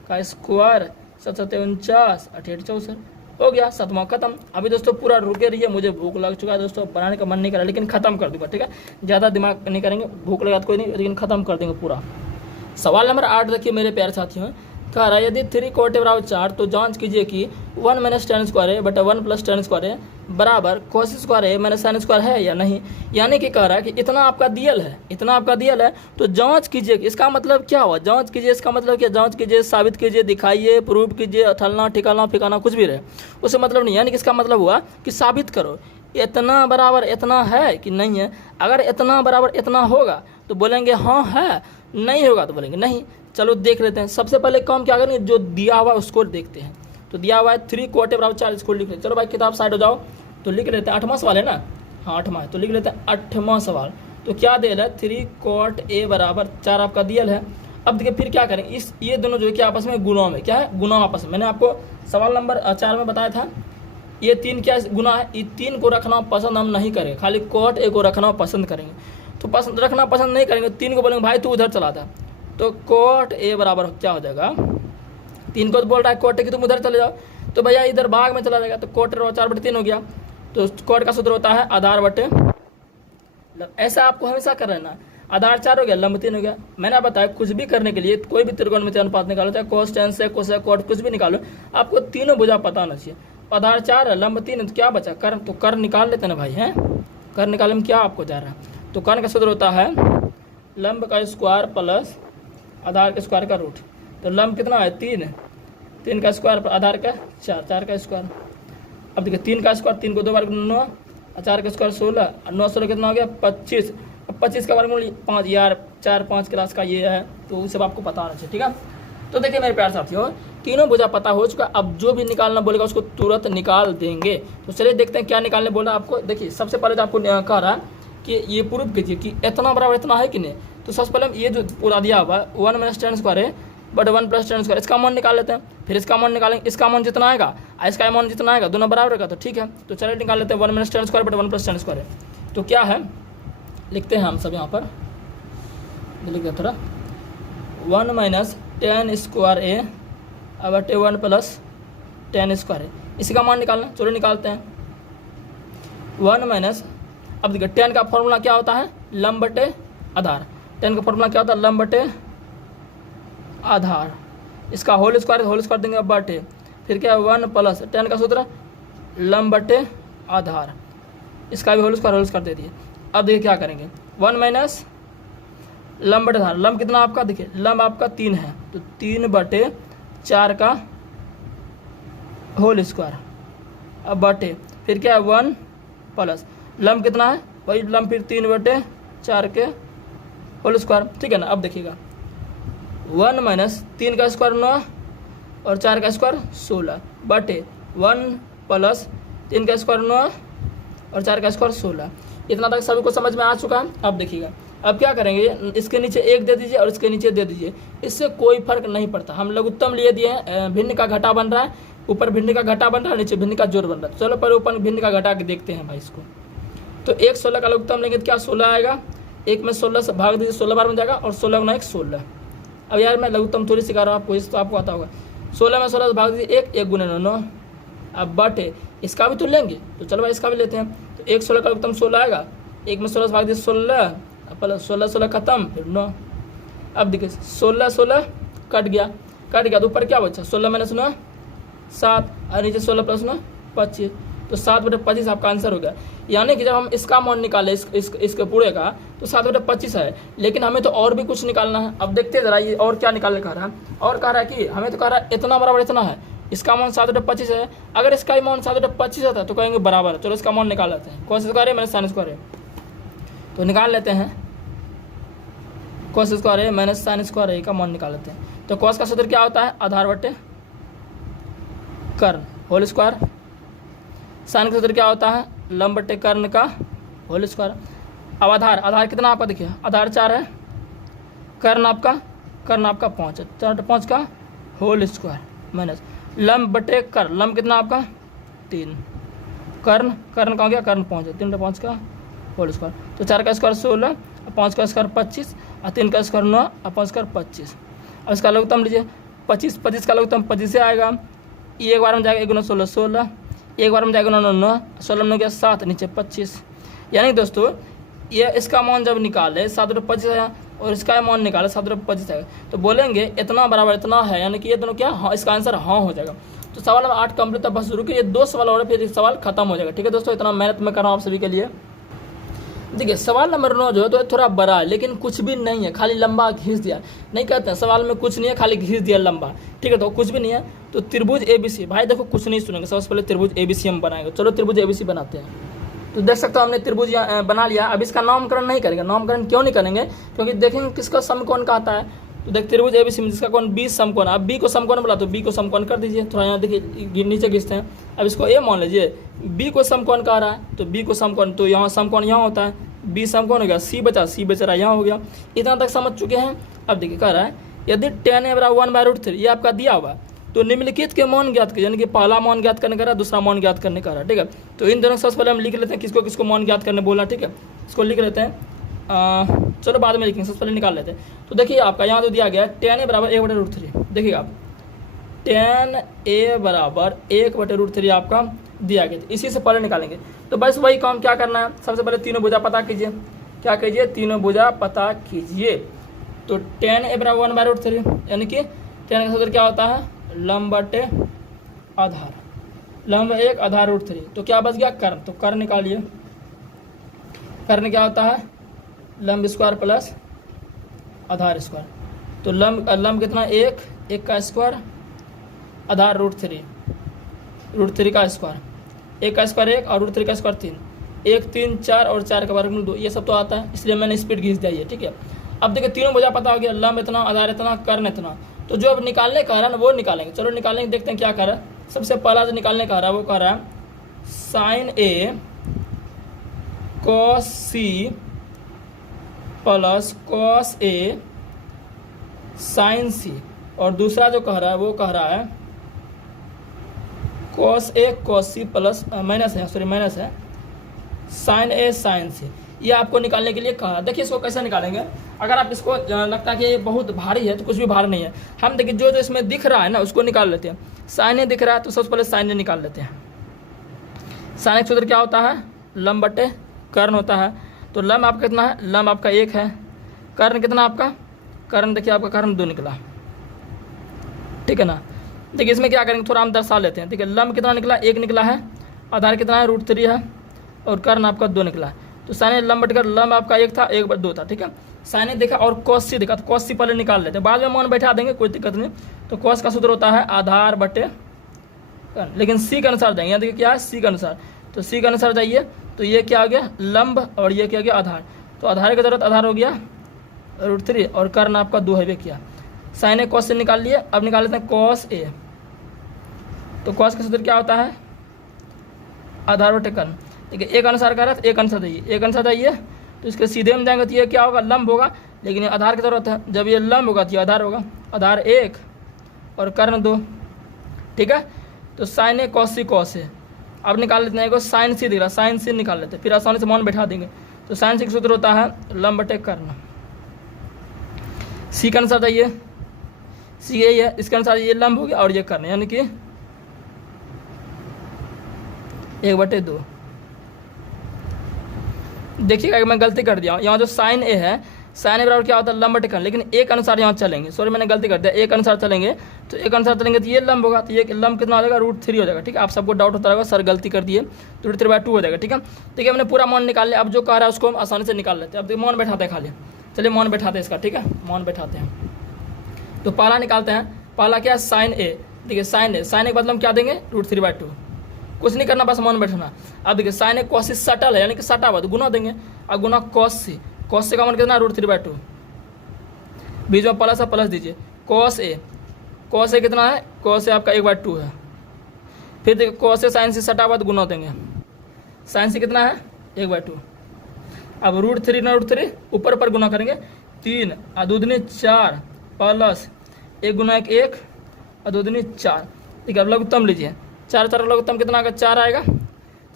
का स्क्वायर 7 49 8 64 हो गया, 7वां खत्म। अभी दोस्तों पूरा रुके रहिए, मुझे भूख लग चुका है दोस्तों, बनाने का मन नहीं कर रहा, लेकिन खत्म कर दूंगा, ठीक है। ज़्यादा दिमाग नहीं करेंगे, भूख लगा तो कोई नहीं, लेकिन खत्म कर देंगे पूरा। सवाल नंबर 8 देखिए मेरे प्यारे साथियों, कह रहा है यदि 3 कोटे बराबर 4 तो जांच कीजिए कि 1 माइनस tan स्क्वायर है बटा 1 प्लस tan स्क्वायर है बराबर cos स्क्वायर है माइनस साइन स्क्वायर है या नहीं। यानी कि कह रहा है कि इतना आपका दियल है, इतना आपका दियल है, तो जांच कीजिए। इसका मतलब क्या हुआ, जांच कीजिए, इसका मतलब क्या, जांच कीजिए, साबित कीजिए, दिखाइए, प्रूव कीजिए, थलना ठिकाना फिकाना कुछ भी रहे, उससे मतलब नहीं। यानी कि इसका मतलब हुआ कि साबित करो इतना बराबर इतना है कि नहीं है। अगर इतना बराबर इतना होगा तो बोलेंगे हाँ है, नहीं होगा तो बोलेंगे नहीं। चलो देख लेते हैं। सबसे पहले काम क्या करेंगे, जो दिया हुआ है उसको देखते हैं। तो दिया हुआ है 3 कोटे बराबर 4, इसको लिख लेते। चलो भाई किताब साइड हो जाओ, तो लिख लेते हैं। 8वां सवाल है ना, हाँ 8वां है, तो लिख लेते हैं 8वां सवाल। तो क्या दिया है 3 कोट ए बराबर 4 आपका दियल है। अब देखिए फिर क्या करें, इस ये दोनों जो है कि आपस में गुणों में क्या है, गुणा आपस में। मैंने आपको सवाल नंबर 4 में बताया था ये 3 क्या गुना है, ये 3 को रखना पसंद हम नहीं करेंगे, खाली कोट ए को रखना पसंद करेंगे। तो पसंद रखना पसंद नहीं करेंगे, 3 को बोलेंगे भाई तू उधर चला था, तो कोट ए बराबर क्या हो जाएगा, 3 को तो बोल रहा है कोट ए कि तुम उधर चले जाओ, तो भैया इधर भाग में चला जाएगा, तो कोट 4/3 हो गया। तो कोट का सूत्र होता है आधार बटे, ऐसा आपको हमेशा कर रहना, आधार 4 हो गया, लंब 3 हो गया। मैंने बताया कुछ भी करने के लिए कोई भी त्रिकोणमितीय अनुपात निकालो, चाहे कोस टेन से कोसेक कोट कुछ भी निकालो, आपको तीनों भुजा पता होना चाहिए। आधार 4 है, लंब 3 है, तो क्या बचा कर, तो कर निकाल लेते ना भाई, हैं कर निकालने में क्या आपको जा रहा है। तो कर्ण का सूत्र होता है लंब का स्क्वायर प्लस आधार के स्क्वायर का रूट। तो लंब कितना है 3 का स्क्वायर पर आधार का 4 का स्क्वायर। अब देखिए 3 का स्क्वायर, 3 को 2 बार 9, 4 का स्क्वायर 16, 9 16 कितना हो गया 25। अब 25 का वर्गमूल 5 यार, 4 5 क्लास का ये है, तो वो सब आपको पता होना चाहिए, ठीक है। तो देखिए मेरे प्यारे साथियों, तीनों भुजा पता हो चुका। अब जो भी निकालना बोलेगा उसको तुरंत निकाल देंगे। तो चलिए देखते हैं क्या निकालने बोला आपको। देखिए सबसे पहले तो आपको कह रहा है कि ये प्रूफ कीजिए कि इतना बराबर इतना है कि नहीं। तो सबसे पहले हम ये जो पूरा दिया हुआ 1 माइनस tan स्क्वायर है बट 1 प्लस tan स्क्वायर, इसका मान निकाल लेते हैं। फिर इसका मान निकालेंगे, इसका मान जितना आएगा इसका मान जितना आएगा, दोनों बराबर रहेगा, तो ठीक है। तो चलिए निकाल लेते हैं 1 minus tan square but 1 plus tan square है। तो क्या है लिखते हैं हम सब यहाँ पर, लिखते हैं थोड़ा, 1 माइनस टेन स्क्वायर ए बटे 1 प्लस टेन स्क्वायर ए, इसी का मान निकालना। चलो निकालते हैं। 1 माइनस, अब देखिए टेन का फॉर्मूला क्या होता है, लंब बटे आधार। टेन का फॉर्मूला क्या होता है, लंब बटे आधार। इसका होल स्क्वायर देंगे बटे, फिर क्या है 1 प्लस टेन का सूत्र लंब बटे आधार, इसका भी होल स्क्वायर दे दिए। अब देखिए क्या करेंगे, 1 माइनस लंब बटे आधार। लंब कितना आपका, देखिए लंब आपका 3 है, तो 3 बटे 4 का होल स्क्वायर, अब बटे फिर क्या है 1 प्लस लंब कितना है, वही लंब फिर 3 बटे 4 के होल स्क्वायर, ठीक है ना। अब देखिएगा 1 माइनस 3 का स्क्वायर 9 और 4 का स्क्वायर 16 बटे 1 प्लस 3 का स्क्वायर 9 और 4 का स्क्वायर 16। इतना तक सभी को समझ में आ चुका है। अब देखिएगा अब क्या करेंगे, इसके नीचे 1 दे दीजिए और इसके नीचे दे दीजिए, इससे कोई फर्क नहीं पड़ता। हम लघुत्तम लिए दिए हैं, भिन्न का घटा बन रहा है, ऊपर भिन्न का घटा बन रहा है, नीचे भिन्न का जोड़ बन रहा है। चलो पहले ऊपर भिन्न का घटा के देखते हैं भाई इसको। तो 1 16 का लघुत्तम लेंगे तो क्या 16 आएगा, 1 में 16 से भाग दीजिए, 16 बार बन जाएगा, और 16 गुना 1 16। अब यार मैं लघुत्तम थोड़ी सिखा रहा हूँ आपको, इस तो आपको आता होगा। 16 में 16 से भाग दीजिए 1, 1 गुना 9। अब बटे इसका भी तो लेंगे, तो चलो भाई इसका भी लेते हैं। तो 1 16 का लघुत्तम 16 आएगा, 1 में 16 से भाग दीजिए 16, प्लस 16 16 खत्म, फिर 9। अब देखिए 16 16 कट गया तो ऊपर क्या बचा, 16 माइनस 9 7, और नीचे 16 प्लस 9 25, तो 7 बटे 25 आपका आंसर हो गया। यानी कि जब हम इसका मान निकाले इसके पूरे का, तो 7 बटे 25 है, लेकिन हमें तो और भी कुछ निकालना है। अब देखते हैं जरा ये और क्या निकालने कह रहा है, और कह रहा है कि हमें तो कह रहा है इतना बराबर इतना है, इसका मान 7 बटे 25 है। अगर इसका मान 7 बटे 25 होता है तो कहेंगे बराबर है। चलो इसका मान निकाल लेते हैं, कौन सा स्क्वायर है, मैंने साइन स्क्वायर है, तो निकाल लेते हैं। कॉस स्क्वायर है माइनस साइन स्क्वायर है का मान निकाल लेते हैं। तो कॉस का सूत्र क्या होता है, आधार बटे कर्ण होल स्क्वायर। साइन का सूत्र क्या होता है, लंब बटे कर्ण का होल स्क्वायर। अब आधार कितना आपका, देखिए आधार 4 है, कर्ण आपका 5 है, 4 बटे 5 का होल स्क्वायर माइनस लंब बटे कर्ण, लंब कितना आपका 3, कर्ण का हो गया कर्ण 5 है, 3 बटे 5 का होल स्क्वायर। तो 4 का स्क्वायर 16, 5 का स्क्वायर 25, और 3 का स्क्वायर 9, और 5 स्क्वायर 25। अब इसका लघुत्तम लीजिए, 25 का लघुत्तम 25 से आएगा, ये एक बार में जाएगा 1 गुना 16 16, एक बार में जाएगा 9 9 16 में गया 7, नीचे 25। यानी दोस्तों ये इसका मान जब निकाले 7 बटे 25 आया, और इसका मान निकाले 7 बटे 25 आएगा, तो बोलेंगे इतना बराबर इतना है, यानी कि ये दोनों क्या, हाँ इसका आंसर हाँ हो जाएगा। तो सवाल नंबर 8 कंप्लीट, तब बस रुकिए, ये 2 सवाल और फिर सवाल खत्म हो जाएगा। ठीक है दोस्तों, इतना मेहनत मैं कर रहा हूँ आप सभी के लिए। देखिए सवाल नंबर 9 जो है तो थोड़ा बड़ा है, लेकिन कुछ भी नहीं है, खाली लंबा खींच दिया। नहीं कहते हैं सवाल में कुछ नहीं है, खाली खींच दिया लंबा, ठीक है, तो कुछ भी नहीं है। तो त्रिभुज ABC, भाई देखो कुछ नहीं सुनेंगे, सबसे पहले त्रिभुज ABC हम बनाएंगे। चलो त्रिभुज ABC बनाते हैं। तो देख सकते हो हमने त्रिभुज बना लिया। अब इसका नामकरण नहीं करेंगे। नामकरण क्यों नहीं करेंगे, क्योंकि देखेंगे किसका समकोण कहता है। तो देख त्रिभुज ABC में जिसका कोण B समकोण, अब B को समकोण बोला तो B को समकोण कर दीजिए। थोड़ा यहाँ देखिए नीचे खींचते हैं। अब इसको A मान लीजिए, B को समकोण कह रहा है, तो B को समकोण, तो यहाँ समकोण यहाँ होता है, B समकोण हो गया, C बचा, C बेचारा यहाँ हो गया। इतना तक समझ चुके हैं। अब देखिए कह रहा है यदि tan a बराबर 1/√3 ये आपका दिया हुआ है, तो निम्नलिखित के मान ज्ञात कीजिए, यानी कि पहला मान ज्ञात करने का रहा, दूसरा मान ज्ञात करने का रहा। ठीक है, तो इन दोनों सबसे पहले हम लिख लेते हैं किसको किसको मान ज्ञात करने बोला। ठीक है, इसको लिख लेते हैं, चलो बाद में लिखेंगे, सबसे पहले निकाल लेते हैं। तो देखिए आपका यहाँ तो दिया गया है tan a बराबर 1/√3। देखिए आप tan a बराबर 1/√3 आपका दिया गया, इसी से पहले निकालेंगे। तो बस वही काम क्या करना है, सबसे पहले तीनों भुजा पता कीजिए। क्या कीजिए, तीनों भुजा पता कीजिए। तो tan a बराबर 1/√3, यानी कि tan का सूत्र क्या होता है, लंब बटे आधार, लंब 1 आधार √3। तो क्या बच गया, कर्ण। तो कर्ण निकालिए। कर्ण क्या होता है, लंब स्क्वायर प्लस आधार स्क्वायर। तो लंब कितना 1 का स्क्वायर, आधार √3 का स्क्वायर, 1 का स्क्वायर 1 और √3 का स्क्वायर 3, 1 3 4 और 4 का वर्गमूल 2, ये सब तो आता है, इसलिए मैंने स्पीड खींच दिया है। ठीक है, अब देखिए तीनों भुजा पता हो गया, लंब इतना, आधार इतना, कर्ण इतना। तो जो अब निकालने का रहा है वो निकालेंगे। चलो निकालेंगे, देखते हैं क्या कर रहा है। सबसे पहला जो निकालने का रहा है वो कह रहा है sin a cos c plus cos a sin c, और दूसरा जो कह रहा है वो कह रहा है cos a cos c plus minus है sin a sin c। ये आपको निकालने के लिए कहा। देखिए इसको कैसे निकालेंगे, अगर आप इसको लगता है कि ये बहुत भारी है तो कुछ भी भारी नहीं है, हम देखिए जो जो इसमें दिख रहा है ना उसको निकाल लेते हैं। साइन ए दिख रहा है तो सबसे पहले साइन ए निकाल लेते हैं। साइन का सूत्र क्या होता है, लंब बटे कर्ण होता है। तो लंब आपका कितना है, लंब आपका 1 है, कर्ण कितना आपका, कर्ण देखिए आपका कर्ण 2 निकला, ठीक है ना। देखिए इसमें क्या करेंगे, थोड़ा हम दर्शा लेते हैं। ठीक है, लंब कितना निकला, 1 निकला है, आधार कितना है, √3 है, और कर्ण आपका 2 निकला है। तो साइन लंब बटकर लंब आपका 1 था, 1 बटे 2 था, ठीक है। साइन देखा और कॉस सी देखा, तो कॉस सी पहले निकाल लेते हैं, बाद में मान बैठा देंगे, कोई दिक्कत नहीं। तो कॉस का सूत्र होता है आधार बटे कर्ण, लेकिन सी के अनुसार जाएंगे। यहाँ देखिए क्या है, सी के अनुसार, तो सी के अनुसार जाइए। तो ये क्या आ गया, लंब, और ये क्या आ गया, आधार। तो आधार की जरूरत आधार हो गया √3, और कर्ण आपका 2 है किया। साइन ए कॉस से निकाल लिए, अब निकाल लेते हैं कॉस ए। तो कॉस का सूत्र क्या होता है, आधार बटे कर्ण। ठीक है, एक अनुसार का रहा तो एक अनुसार जाइए, एक अनुसार जाइए, तो इसके सीधे में जाएंगे तो ये क्या होगा, लंब होगा, लेकिन ये आधार की जरूरत है। जब ये लंब होगा तो ये आधार होगा, आधार 1 और कर्ण 2, ठीक है। तो sign A cos C cos A, अब निकाल लेते हैं, साइन सी दिख रहा, साइन सी निकाल लेते हैं, फिर आसानी से मान बैठा देंगे। तो साइन सी का सूत्र होता है लंब बटे कर्ण। सी के अनुसार जाइए, सी यही है, इसके अनुसार ये लंब हो गया और ये कर्ण, यानी कि 1 बटे 2। देखिएगा मैं गलती कर दिया हूँ, यहाँ जो साइन ए है, साइन ए बराबर क्या होता है, लंब बटे कर्ण, लेकिन एक अनुसार यहाँ चलेंगे, सॉरी मैंने गलती कर दिया, एक अनुसार चलेंगे। तो एक अनुसार चलेंगे तो ये लंब होगा, तो ये लंब कितना हो जाएगा, √3 हो जाएगा, ठीक है। आप सबको डाउट होता रहेगा सर गलती कर दिए, तो √3/2 हो जाएगा, ठीक है। ठीक है, मैंने पूरा मान निकाल लिया, अब जो कह रहा है उसको हम आसानी से निकाल लेते हैं। अब मान बैठाते हैं खाली, चलिए मान बैठाते हैं इसका, ठीक है, मान बैठाते हैं। तो पहला निकालते हैं, पहला क्या है, साइन ए। देखिए साइन ए, साइन ए के बदले हम क्या देंगे, √3/2, कुछ नहीं करना, बस मान बैठना। अब देखिए साइन ए कॉस सी सटल है, यानी कि सटा हुआ, तो गुना देंगे, अब गुना कॉस सी, कॉस सी का मान कितना, √3/2, बीच में प्लस है, प्लस दीजिए, कॉस ए, कॉस ए कितना है, कॉस ए आपका 1/2 है। फिर देखिए कॉस ए साइन सी सटा हुआ तो गुना देंगे, साइन सी कितना है, 1/2। अब √3 ना √3 ऊपर गुना करेंगे, 3 और 2 दूनी 4 प्लस 1 गुना 1 1 और 2 दूनी 4। ठीक है, अब लघुत्तम लीजिए, 4 4 लघुत्तम कितना आएगा, 4 आएगा,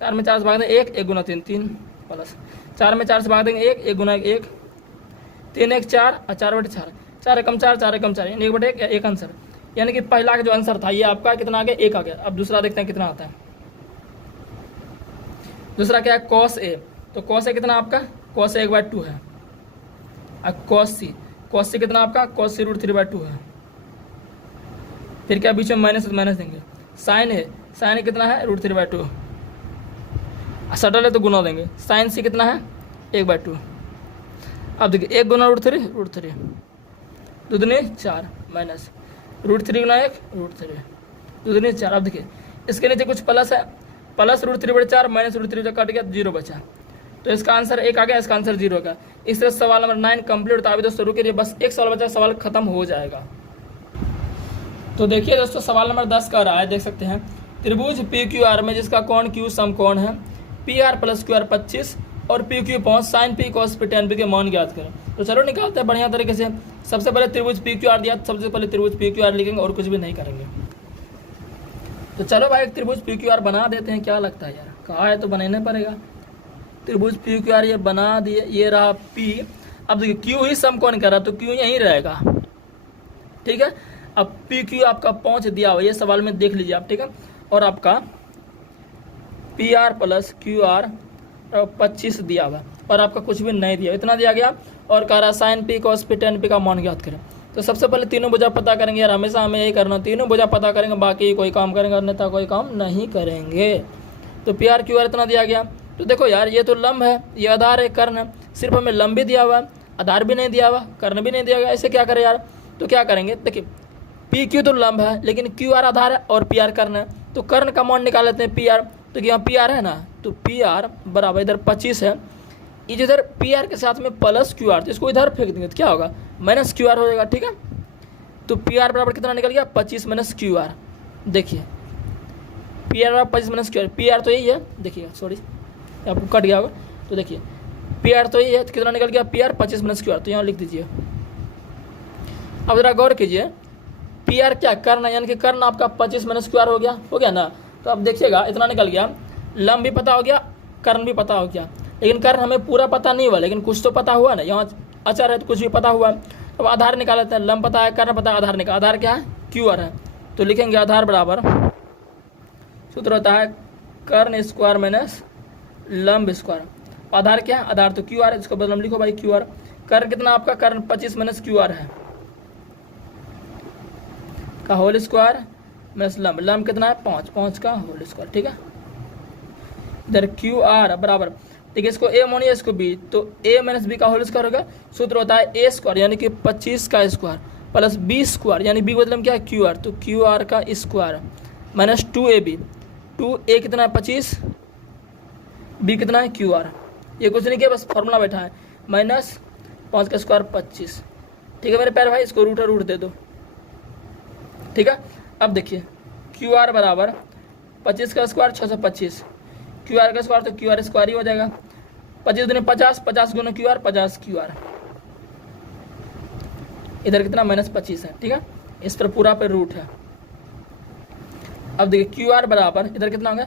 4 में 4 से भाग देंगे 1, 1 गुना 3 3 प्लस 4 में 4 से भाग देंगे 1, 1 गुना 1 1, 3 1 4 और 4 बटे 4, 4 एकम 4 4 एकम 4, यानी 1 बटे 1, एक आंसर। यानी कि पहला का जो आंसर था ये आपका कितना आ गया, 1 आ गया। अब दूसरा देखते हैं कितना आता है। दूसरा क्या है, कॉस ए। तो कॉस ए कितना आपका, कॉस ए 1/2 है, और कॉस सी कितना आपका, कॉस सी √3/2 है। फिर क्या बीच में माइनस देंगे, साइन ए कितना है, √3/2, सटल है तो गुना देंगे, साइन सी कितना है, 1/2। अब देखिए 1 गुना √3 2 दूनी 4 माइनस √3 गुना 1 √3 2 दूनी 4। अब देखिए इसके नीचे कुछ प्लस है, प्लस √3/4 माइनस √3 कट गया, 0 बचा। तो इसका आंसर 1 आ गया, इसका आंसर 0 होगा। इस तरह सवाल नंबर 9 कंप्लीट होता है। अभी दोस्तों रुकिए, बस एक सवाल बचा, सवाल खत्म हो जाएगा। तो देखिए दोस्तों सवाल नंबर 10 का रहा है, देख सकते हैं, त्रिभुज PQR में जिसका कोण Q समकोण है, PR + QR 25 और PQ 5 sin P cos P tan P के मान ज्ञात करें। तो चलो निकालते हैं बढ़िया तरीके से। सबसे पहले त्रिभुज PQR दिया, सबसे पहले त्रिभुज PQR लिखेंगे और कुछ भी नहीं करेंगे। तो चलो भाई एक त्रिभुज PQR बना देते हैं, क्या लगता है यार, कहा है तो बनाना पड़ेगा। त्रिभुज PQR ये बना दिए, ये रहा P। अब देखिए Q ही समकोण कर रहा, तो Q यहीं रहेगा, ठीक है। अब PQ आपका 5 दिया हुआ, ये सवाल में देख लीजिए आप, ठीक है। और आपका PR + QR 25 दिया हुआ, और आपका कुछ भी नहीं दिया, इतना दिया गया। और कह रहा sin P cos P tan P का मान ज्ञात करें। तो सबसे पहले तीनों भुजा पता करेंगे यार, हमेशा हमें यही करना, तीनों भुजा पता करेंगे, बाकी कोई काम करेंगे, अन्यथा कोई काम नहीं करेंगे। तो PR QR इतना दिया गया। तो देखो यार ये तो लंब है, ये आधार है, कर्ण है, सिर्फ हमें लंब भी दिया हुआ, आधार भी नहीं दिया हुआ, कर्ण भी नहीं दिया गया, ऐसे क्या करें यार। तो क्या करेंगे, देखिए PQ तो लंब है, लेकिन QR आधार है और PR कर्ण है, तो कर्ण का मान निकाल लेते हैं PR। तो यहाँ PR है ना, तो PR बराबर इधर 25 है, इधर PR के साथ में प्लस QR, तो इसको इधर फेंक देंगे तो क्या होगा, -QR हो जाएगा, ठीक है। तो PR बराबर कितना निकल गया, 25 - QR। देखिए PR बराबर 25 - QR, PR तो यही है, देखिएगा सॉरी आपको कट गया होगा। तो देखिए PR तो यही है, तो कितना निकल गया, PR 25 - QR, तो यहाँ लिख दीजिए। अब जरा गौर कीजिए, PR क्या, कर्ण, यानी कि कर्ण आपका 25 - QR हो गया ना। तो अब देखिएगा इतना निकल गया, लंब भी पता हो गया, कर्ण भी पता हो गया। लेकिन कर्ण हमें पूरा पता नहीं हुआ, लेकिन कुछ तो पता हुआ ना, यहाँ अचर है तो कुछ भी पता हुआ। अब आधार निकाल लेते हैं, लंब पता है, कर्ण पता है, आधार निकाल, आधार क्या है, क्यू आर है। तो लिखेंगे आधार बराबर, सूत्र होता है कर्ण स्क्वायर माइनस लंब स्क्वायर। आधार क्या है, आधार तो क्यू आर है, इसको बदल लिखो भाई क्यू आर। कर्ण कितना आपका, कर्ण 25 माइनस क्यू आर है का होल स्क्वायर माइनस लंब, लंब कितना है 5, 5 का होल स्क्वायर, ठीक है। इधर क्यू आर बराबर, देखिए इसको ए मानिए इसको बी, तो ए माइनस बी का होल स्क्वायर होगा। सूत्र होता है ए स्क्वायर यानी कि 25 का स्क्वायर प्लस बी स्क्वायर यानी बी मतलब क्या है क्यू आर, तो क्यू आर का स्क्वायर माइनस 2ab, 2a कितना है 25, बी कितना है क्यू आर, ये कुछ नहीं किया बस फॉर्मूला बैठा है, माइनस 5 का स्क्वायर 25, ठीक है मेरे प्यारे भाई। इसको रूट दे दो, ठीक है। अब देखिए क्यू आर बराबर 25 का स्क्वायर 625, क्यू आर का स्क्वायर तो क्यू आर स्क्वायर ही हो जाएगा, 25 दूनी 50, 50 गुना क्यू आर 50 क्यू आर, इधर कितना -25 है, ठीक है। इस पर पूरा पे रूट है। अब देखिए क्यू आर बराबर इधर कितना होगा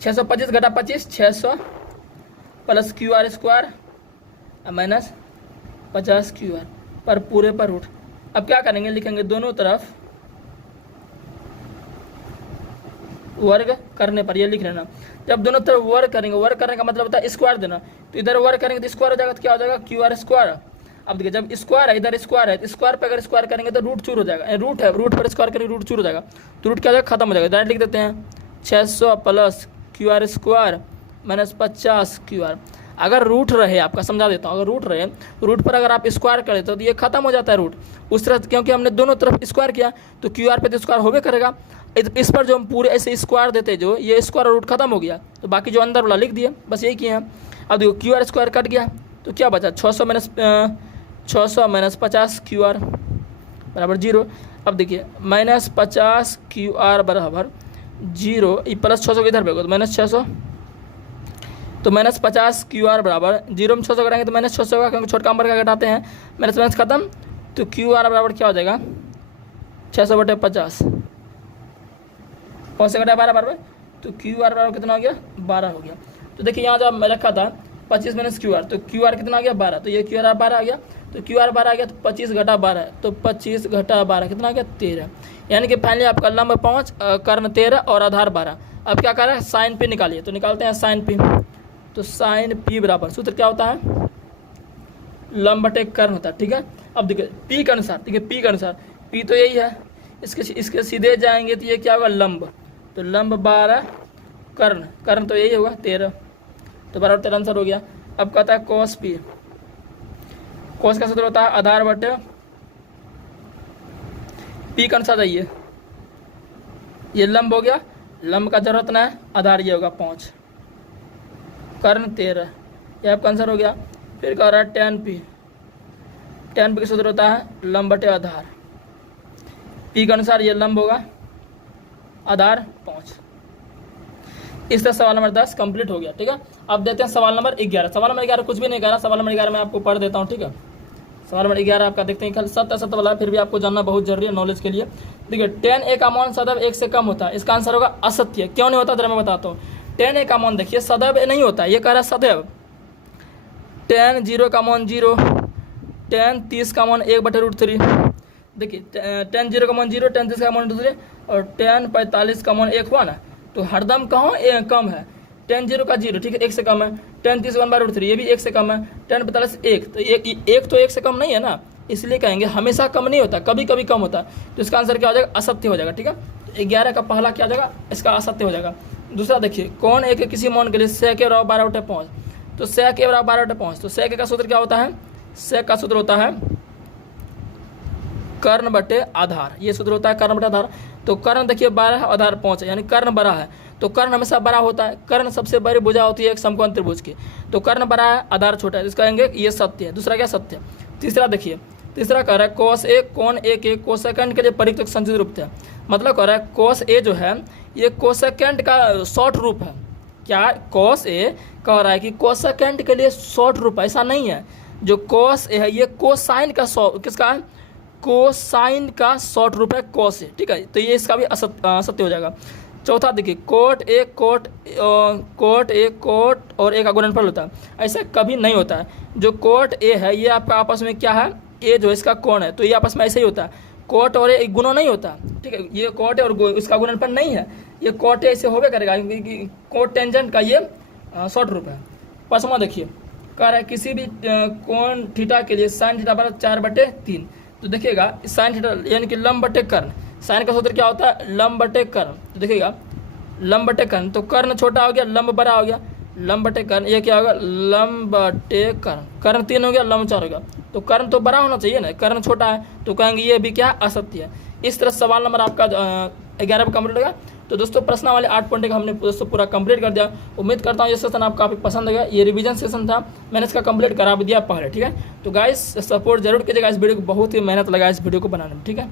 625 घटा 25 600 plus Q R square minus 50 Q R पर पूरे पर रूट। अब क्या करेंगे, लिखेंगे दोनों तरफ वर्ग करने पर, ये लिख लेना। जब दोनों तरफ वर्ग करेंगे, वर्ग करने का मतलब होता है स्क्वायर देना, तो इधर वर्ग करेंगे तो स्क्वायर हो जाएगा, तो क्या हो जाएगा क्यू आर स्क्वायर। अब देखिए जब स्क्वायर है इधर स्क्वायर है, तो स्क्वायर पे अगर स्क्वायर करेंगे तो रूट चूर हो जाएगा, रूट है रूट पर स्क्वायर करेंगे रूट चूर हो जाएगा, तो रूट क्या हो जाएगा खत्म हो जाएगा। डायरेक्ट लिख देते हैं 600 plus Q R square minus 50 Q R. अगर रूट रहे, आपका समझा देता हूँ, अगर रूट रहे, रूट पर अगर आप स्क्वायर करें तो ये खत्म हो जाता है रूट उस तरह, क्योंकि हमने दोनों तरफ स्क्वायर किया तो क्यू आर पे तो स्क्वायर होबे करेगा। इस पर जो हम पूरे ऐसे स्क्वायर देते, जो ये स्क्वायर रूट खत्म हो गया, तो बाकी जो अंदर वाला लिख दिए, बस यही किए हैं। अब देखो क्यू आर स्क्वायर कट गया तो क्या बचा 600 माइनस 50 क्यू आर बराबर 0। अब देखिए -50 क्यू आर बराबर 0, ये प्लस 600 इधर भेजो तो -600, तो -50 क्यू आर बराबर 0 में 600 करेंगे तो -600 होगा, क्योंकि छोटा नंबर का घटाते हैं, माइनस खत्म, तो क्यू आर बराबर क्या हो जाएगा 600/50, 5 से घटा 12 बराबर, तो क्यू आर बराबर कितना हो गया 12 हो गया। तो देखिए यहाँ जब मैं रखा था 25 माइनस क्यू आर, तो क्यू आर कितना आ गया 12, तो ये क्यू आर 12 आ गया, तो क्यू आर 12 आ गया, तो 25 घटा 12, तो 25 घटा 12 कितना आ गया 13, यानी कि फाइनली आपका लंब 5 कर्ण 13 और आधार 12। अब क्या कर रहा है साइन पी निकालिए, तो निकालते हैं साइन पी, तो साइन पी बराबर सूत्र क्या होता है लंब बटे कर्ण होता है, ठीक है। अब देखिए पी के अनुसार, देखिए पी के अनुसार, पी तो यही है, इसके सीधे जाएंगे तो ये क्या होगा लंब, तो लंब 12 कर्ण, कर्ण तो यही होगा 13, तो बराबर 13 आंसर हो गया। अब कहता है कॉस पी, कॉस का सूत्र होता है आधार बटे पी का अनुसार जाइए, ये लंब हो गया, लंब का जरूरत ना है, आधार ये होगा 5 कर्ण 13, ये आपका आंसर हो गया। फिर कह रहा है tan पी, tan पी का सूत्र होता है लंब बटे आधार, पी के अनुसार ये लंब होगा, आधार 5। इस तरह सवाल नंबर 10 कंप्लीट हो गया, ठीक है। अब देते हैं सवाल नंबर 11। सवाल नंबर 11 कुछ भी नहीं कह रहा, सवाल नंबर 11 मैं आपको पढ़ देता हूँ, ठीक है। सवाल नंबर 11 आपका देखते हैं, कल 7 वाला फिर भी आपको जानना बहुत जरूरी है नॉलेज के लिए। देखिए tan a का मान सदैव 1 से कम होता है, इसका आंसर होगा असत्य। क्यों नहीं होता जरा मैं बताता हूँ। tan a का मान देखिए सदैव नहीं होता, ये कह रहा है सदैव। tan 0 का मान 0, tan 30 का मान 1/√3, देखिए tan 0 का मान 0, tan 30 का मान √3 और tan 45 का मान 1 हुआ ना, तो हरदम कहाँ कम है, tan 0 का 0, ठीक है 1 से कम है, tan 30 1/√3 ये भी 1 से कम है, tan 45 1, तो एक तो 1 से कम नहीं है ना, इसलिए कहेंगे हमेशा कम नहीं होता, कभी कभी कम होता है, तो इसका आंसर क्या हो जाएगा असत्य हो जाएगा, ठीक है। 11 का पहला क्या हो जाएगा, इसका असत्य हो जाएगा। दूसरा देखिए कौन एक किसी मान के लिए sec के बराबर 12/5, तो sec के बराबर 12/5, तो sec का सूत्र क्या होता है, sec का सूत्र होता है कर्ण बटे आधार, ये सूत्र होता है कर्ण बटे आधार। तो कर्ण देखिए 12 है, आधार 5 है, यानी कर्ण बड़ा है, तो कर्ण हमेशा बड़ा होता है, कर्ण सबसे बड़ी भुजा होती है एक समकोण त्रिभुज की, तो कर्ण बड़ा है आधार छोटा है, इसका कहेंगे ये सत्य है। दूसरा क्या सत्य। तीसरा देखिए, तीसरा कह रहा है cos a कोण a के कोसेकेंड के लिए परिवर्तक संचित रूप थे, मतलब कह रहा है cos a जो है ये कोसेकेंड का शॉर्ट रूप है। क्या cos a कह रहा है कि कोसेकेंड के लिए शॉर्ट रूप, ऐसा नहीं है, जो cos a है ये कोसाइन का किसका है, कोसाइन का शॉर्ट रूप है cos a, ठीक है। तो ये इसका भी असत्य हो जाएगा। चौथा देखिए कोट एक कोट और ए का गुणनफल होता है, ऐसा कभी नहीं होता है। जो कोट ए है ये आपका आपस में क्या है, ए जो इसका कोण है, तो ये आपस में ऐसे ही होता है, कोट और ए गुणा नहीं होता, ठीक है। ये कोट है और इसका गुणनफल नहीं है, ये कोट ए ऐसे होबे करेगा क्योंकि कोट टेंजेंट का ये शॉर्ट रूप है। पांचवा देखिए कह रहा है किसी भी कोण थीटा के लिए साइन थीटा बराबर 4/3। तो देखिएगा साइन थीटा यानी कि लंब बटे कर्ण, साइन का सूत्र क्या होता है लंब बटे कर्ण। तो देखिएगा लंब बटे कर्ण, तो कर्ण छोटा हो गया लंब बड़ा हो गया, लंब बटे कर्ण, ये क्या होगा लंब बटे कर्ण, कर्ण 3 हो गया लंब 4 हो गया। तो कर्ण तो बड़ा होना चाहिए ना, कर्ण छोटा है तो कहेंगे ये भी क्या असत्य है। इस तरह सवाल नंबर आपका 11 पर कंप्लीट होगा। तो दोस्तों प्रश्न वाले 8 पॉइंट का हमने दोस्तों पूरा कंप्लीट कर दिया। उम्मीद करता हूँ ये सेशन आपको काफ़ी पसंद आएगा। ये रिवीजन सेशन था, मैंने इसका कंप्लीट करा भी दिया पहले, ठीक है। तो गाइस सपोर्ट जरूर कीजिएगा इस वीडियो को, बहुत ही मेहनत लगा इस वीडियो को बनाने में, ठीक है।